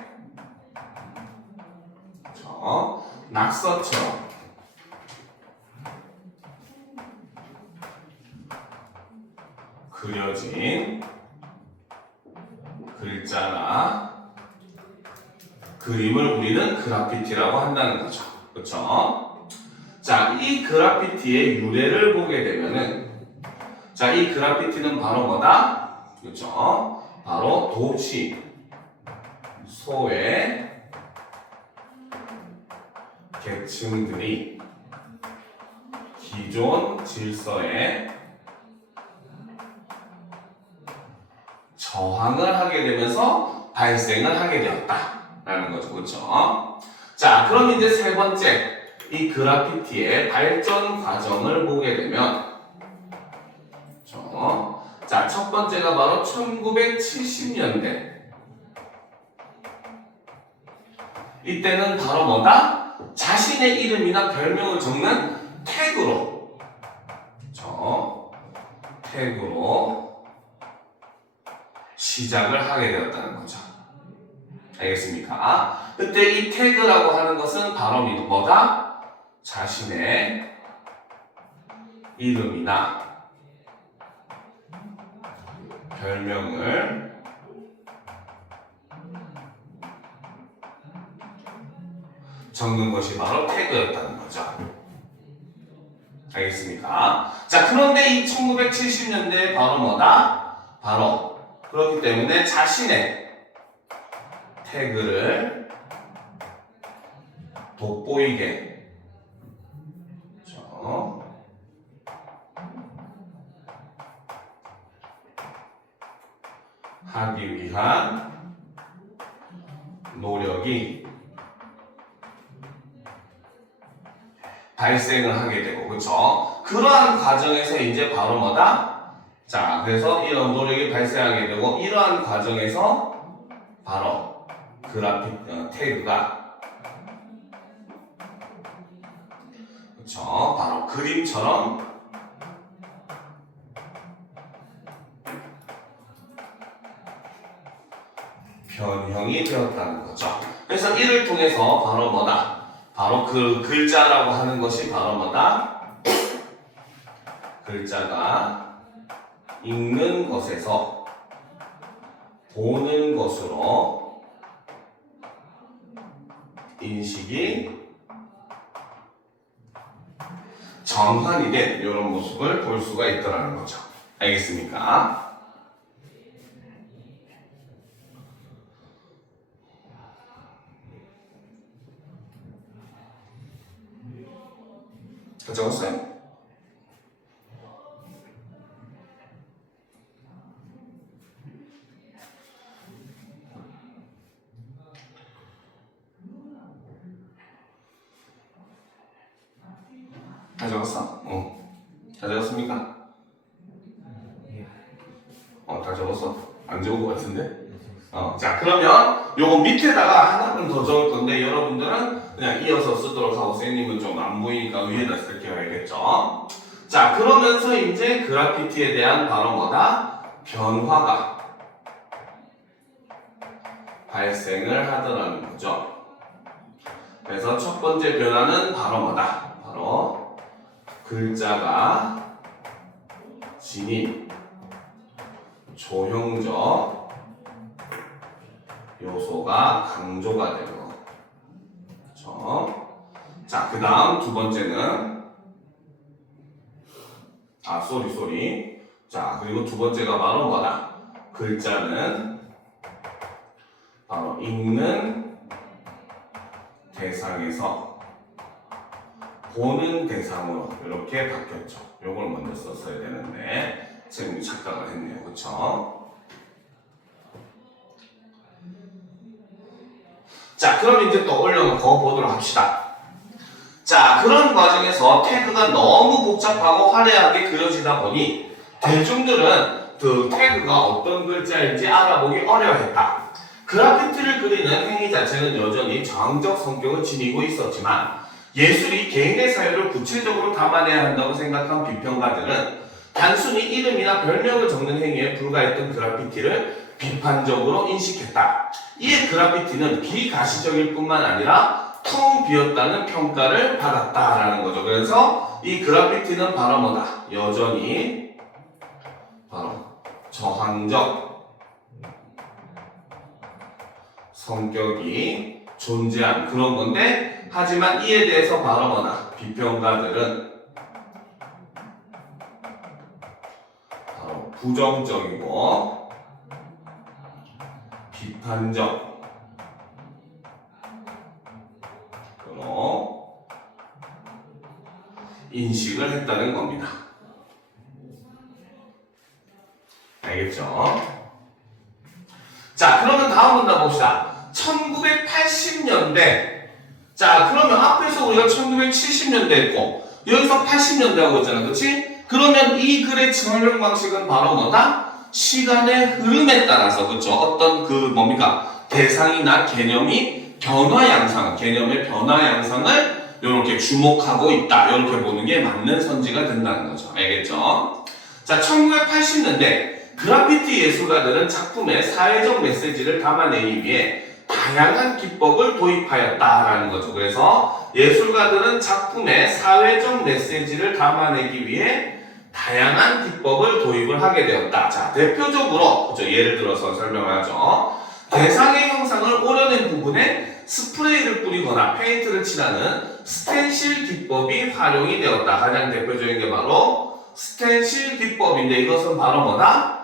낙서처럼 그려진 글자나 그림을 우리는 그래피티라고 한다는 거죠. 그렇죠? 자, 이 그래피티의 유래를 보게 되면은 자, 이 그래피티는 바로 뭐다? 그렇죠? 바로 도시, 소외 계층들이 기존 질서에 저항을 하게 되면서 발생을 하게 되었다라는 거죠. 그렇죠? 자, 그럼 이제 세 번째 이 그래피티의 발전 과정을 보게 되면 그렇죠? 자, 첫 번째가 바로 1970년대. 이때는 바로 뭐다? 자신의 이름이나 별명을 적는 태그로, 그렇죠? 태그로 시작을 하게 되었다는 거죠. 알겠습니까? 그때 이 태그라고 하는 것은 바로 뭐다? 자신의 이름이나 별명을 적는 것이 바로 태그였다는 거죠. 알겠습니까? 자, 그런데 이 1970년대 바로 뭐다? 바로 그렇기 때문에 자신의 태그를 돋보이게 그렇죠? 하기 위한 노력이 발생을 하게 되고, 그렇죠? 그러한 과정에서 이제 바로 뭐다? 자, 그래서 이런 노력이 발생하게 되고, 이러한 과정에서 바로 태그가 그렇죠? 바로 그림처럼 변형이 되었다는 거죠. 그래서 이를 통해서 바로 뭐다? 바로 그 글자라고 하는 것이 바로 뭐다? 글자가 읽는 것에서 보는 것으로 인식이 전환이 된 이런 모습을 볼 수가 있더라는 거죠. 알겠습니까? 다 적었어요? 다 적었어? 다 적었습니까? 다 적었어? 안 적은 것 같은데? 자, 그러면 요거 밑에다가 하나는 더 적을 건데 여러분들은 그냥 이어서 쓰도록 하고 선생님은 좀 안 보이니까 위에다 쓸게요. 알겠죠? 자, 그러면서 이제 그래피티에 대한 바로 뭐다? 변화가 발생을 하더라는 거죠. 그래서 첫 번째 변화는 바로 뭐다? 바로 글자가 지닌 조형적 요소가 강조가 되고, 그렇죠? 자, 그 다음 두 번째는 쏘리. 자, 그리고 두 번째가 바로 뭐다? 글자는 바로 읽는 대상에서 보는 대상으로 이렇게 바뀌었죠. 요걸 먼저 썼어야 되는데 선생님이 착각을 했네요. 그렇죠? 자, 그럼 이제 또 올려놓고 보도록 합시다. 자, 그런 과정에서 태그가 너무 복잡하고 화려하게 그려지다 보니 대중들은 그 태그가 어떤 글자인지 알아보기 어려워했다. 그래피티를 그리는 행위 자체는 여전히 저항적 성격을 지니고 있었지만 예술이 개인의 사유를 구체적으로 담아내야 한다고 생각한 비평가들은 단순히 이름이나 별명을 적는 행위에 불과했던 그래피티를 비판적으로 인식했다. 이에 그래피티는 비가시적일 뿐만 아니라 텅 비었다는 평가를 받았다라는 거죠. 그래서 이 그래피티는 바로 뭐다? 여전히 바로 저항적 성격이 존재한 그런 건데, 하지만 이에 대해서 바라거나 비평가들은 바로 부정적이고 비판적으로 인식을 했다는 겁니다. 알겠죠? 자, 그러면 다음 문단 봅시다. 1980년대. 자, 그러면 앞에서 우리가 1970년대 했고, 여기서 80년대 하고 있잖아. 그치? 그러면 이 글의 설명 방식은 바로 뭐다? 시간의 흐름에 따라서, 그쵸? 어떤 뭡니까? 대상이나 개념이 변화 양상, 개념의 변화 양상을 이렇게 주목하고 있다. 이렇게 보는 게 맞는 선지가 된다는 거죠. 알겠죠? 자, 1980년대. 그래피티 예술가들은 작품에 사회적 메시지를 담아내기 위해 다양한 기법을 도입하였다라는 거죠. 그래서 예술가들은 작품에 사회적 메시지를 담아내기 위해 다양한 기법을 도입을 하게 되었다. 자, 대표적으로 그렇죠? 예를 들어서 설명하죠. 대상의 형상을 오려낸 부분에 스프레이를 뿌리거나 페인트를 칠하는 스텐실 기법이 활용이 되었다. 가장 대표적인 게 바로 스텐실 기법인데, 이것은 바로 뭐다?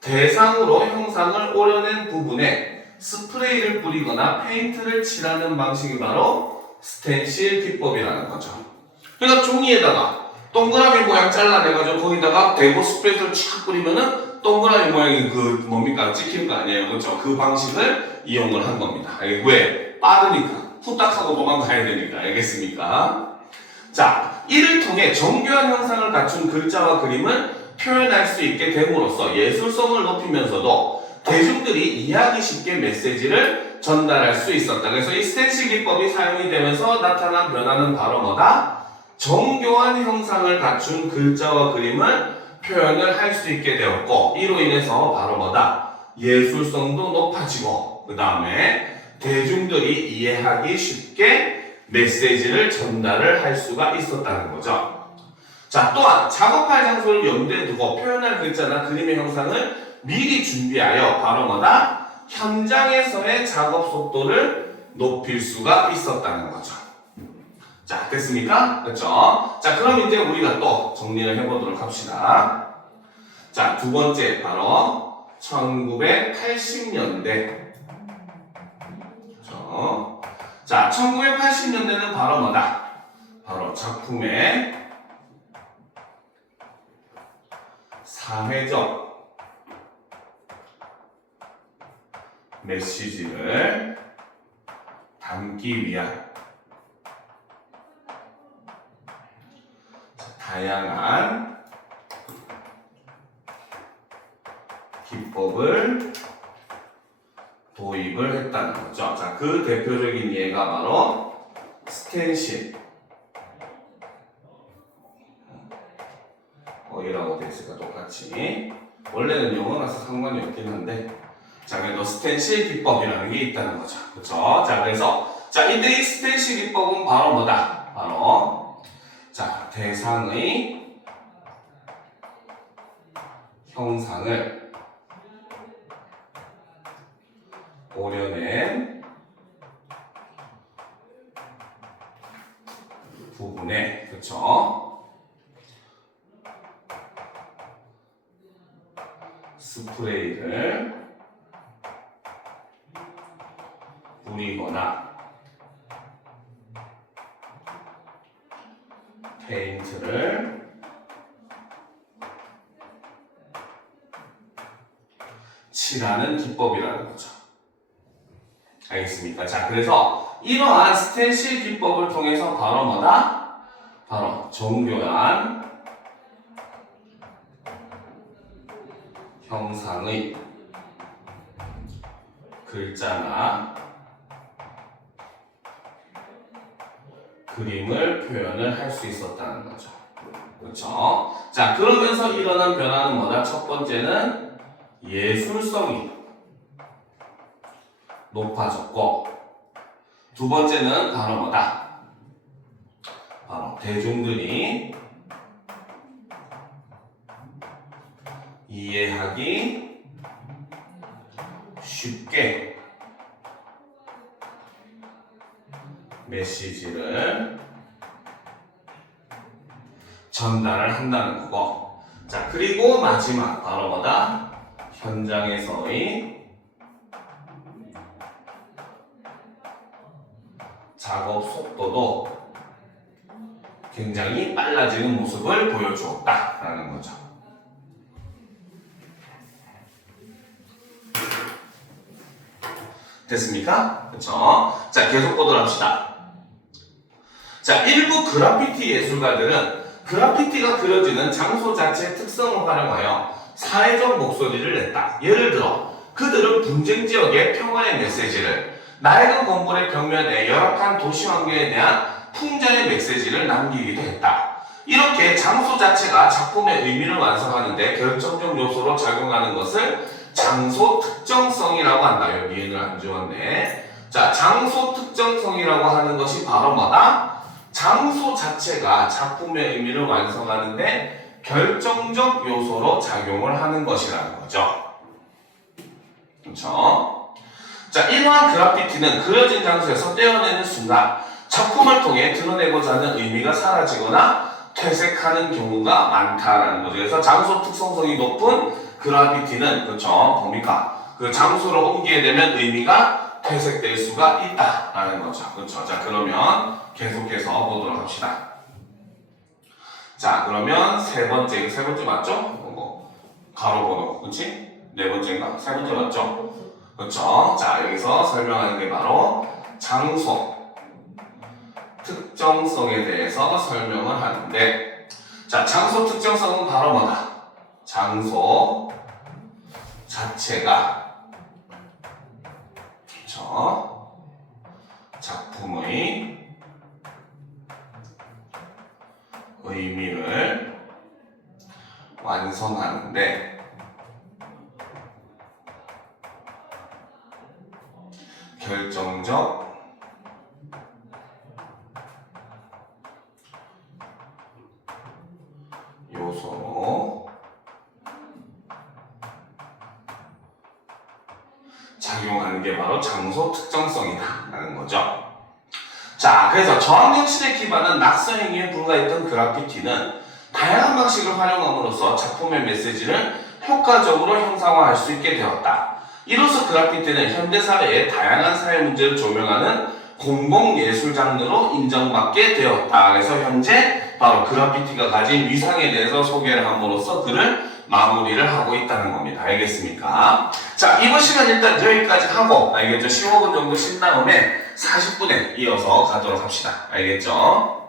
대상으로 형상을 오려낸 부분에 스프레이를 뿌리거나 페인트를 칠하는 방식이 바로 스텐실 기법이라는 거죠. 그러니까 종이에다가 동그라미 모양 잘라내가지고 거기다가 대고 스프레이를 촥 뿌리면은 동그라미 모양이 뭡니까? 찍힐 거 아니에요. 그렇죠? 그 방식을 이용을 한 겁니다. 왜? 빠르니까. 후딱 하고 도망가야 되니까. 알겠습니까? 자, 이를 통해 정교한 형상을 갖춘 글자와 그림을 표현할 수 있게 됨으로써 예술성을 높이면서도 대중들이 이해하기 쉽게 메시지를 전달할 수 있었다. 그래서 이 스텐실 기법이 사용이 되면서 나타난 변화는 바로 뭐다? 정교한 형상을 갖춘 글자와 그림을 표현을 할 수 있게 되었고, 이로 인해서 바로 뭐다? 예술성도 높아지고, 그 다음에 대중들이 이해하기 쉽게 메시지를 전달을 할 수가 있었다는 거죠. 자, 또한 작업할 장소를 염두에 두고 표현할 글자나 그림의 형상을 미리 준비하여 바로 뭐다? 현장에서의 작업 속도를 높일 수가 있었다는 거죠. 자, 됐습니까? 그렇죠? 자, 그럼 이제 우리가 또 정리를 해보도록 합시다. 자, 두 번째 바로 1980년대. 그렇죠? 자, 1980년대는 바로 뭐다? 바로 작품의 사회적 메시지를 담기 위한 다양한 기법을 도입을 했다는 거죠. 자, 그 대표적인 예가 바로 스텐실. 이라고 되어 있으니까 똑같이. 원래는 영어라서 상관이 없긴 한데, 자, 그래도 스텐실 기법이라는 게 있다는 거죠. 그렇죠? 자, 그래서 자, 이때 이 스텐실 기법은 바로 뭐다? 바로 자, 대상의 형상을 오려낸 부분에, 그렇죠? 스프레이를 뿌리거나 페인트를 칠하는 기법이라는 거죠. 알겠습니까? 자, 그래서 이러한 스텐실 기법을 통해서 바로 뭐다? 바로 정교한 형상의 글자나 그림을 표현을 할 수 있었다는 거죠. 그렇죠? 자, 그러면서 일어난 변화는 뭐다? 첫 번째는 예술성이 높아졌고, 두 번째는 바로 뭐다? 바로 대중들이 이해하기 쉽게 메시지를 전달을 한다는 거고. 자, 그리고 마지막 바로 뭐다? 현장에서의 작업 속도도 굉장히 빨라지는 모습을 보여주었다라는 거죠. 됐습니까? 그쵸? 자, 계속 보도록 합시다. 자, 일부 그래피티 예술가들은 그래피티가 그려지는 장소 자체의 특성을 활용하여 사회적 목소리를 냈다. 예를 들어, 그들은 분쟁 지역의 평화의 메시지를, 낡은 건물의 벽면에 열악한 도시 환경에 대한 풍자의 메시지를 남기기도 했다. 이렇게 장소 자체가 작품의 의미를 완성하는데 결정적 요소로 작용하는 것을 장소 특정성이라고 한다. 여기 니은을 안 지웠네. 자, 장소 특정성이라고 하는 것이 바로 뭐다? 장소 자체가 작품의 의미를 완성하는데 결정적 요소로 작용을 하는 것이라는 거죠. 그렇죠? 자, 이러한 그래피티는 그려진 장소에서 떼어내는 순간 작품을 통해 드러내고자 하는 의미가 사라지거나 퇴색하는 경우가 많다라는 거죠. 그래서 장소 특성성이 높은 그래피티는 그렇죠? 뭡니까? 그 장소를 옮기게 되면 의미가 퇴색될 수가 있다라는 거죠. 그렇죠? 자, 그러면 계속해서 보도록 합시다. 자, 그러면 세 번째 맞죠? 가로 번호, 그렇지? 네 번째인가? 세 번째 맞죠? 그렇죠? 자, 여기서 설명하는 게 바로 장소 특정성에 대해서 설명을 하는데, 자, 장소 특정성은 바로 뭐다? 장소 자체가 그렇죠? 작품의 의미를 완성하는데 결정적 요소로 작용하는 게 바로 장소 특정성이다라는 거죠. 자, 그래서 저항정신에 기반한 낙서 행위에 불과했던 그래피티는 다양한 방식을 활용함으로써 작품의 메시지를 효과적으로 형상화할 수 있게 되었다. 이로써 그래피티는 현대사회의 다양한 사회 문제를 조명하는 공공예술 장르로 인정받게 되었다. 그래서 현재 바로 그래피티가 가진 위상에 대해서 소개를 함으로써 그를 마무리를 하고 있다는 겁니다. 알겠습니까? 자, 이번 시간 일단 여기까지 하고, 알겠죠? 15분 정도 쉰 다음에 40분에 이어서 가도록 합시다. 알겠죠?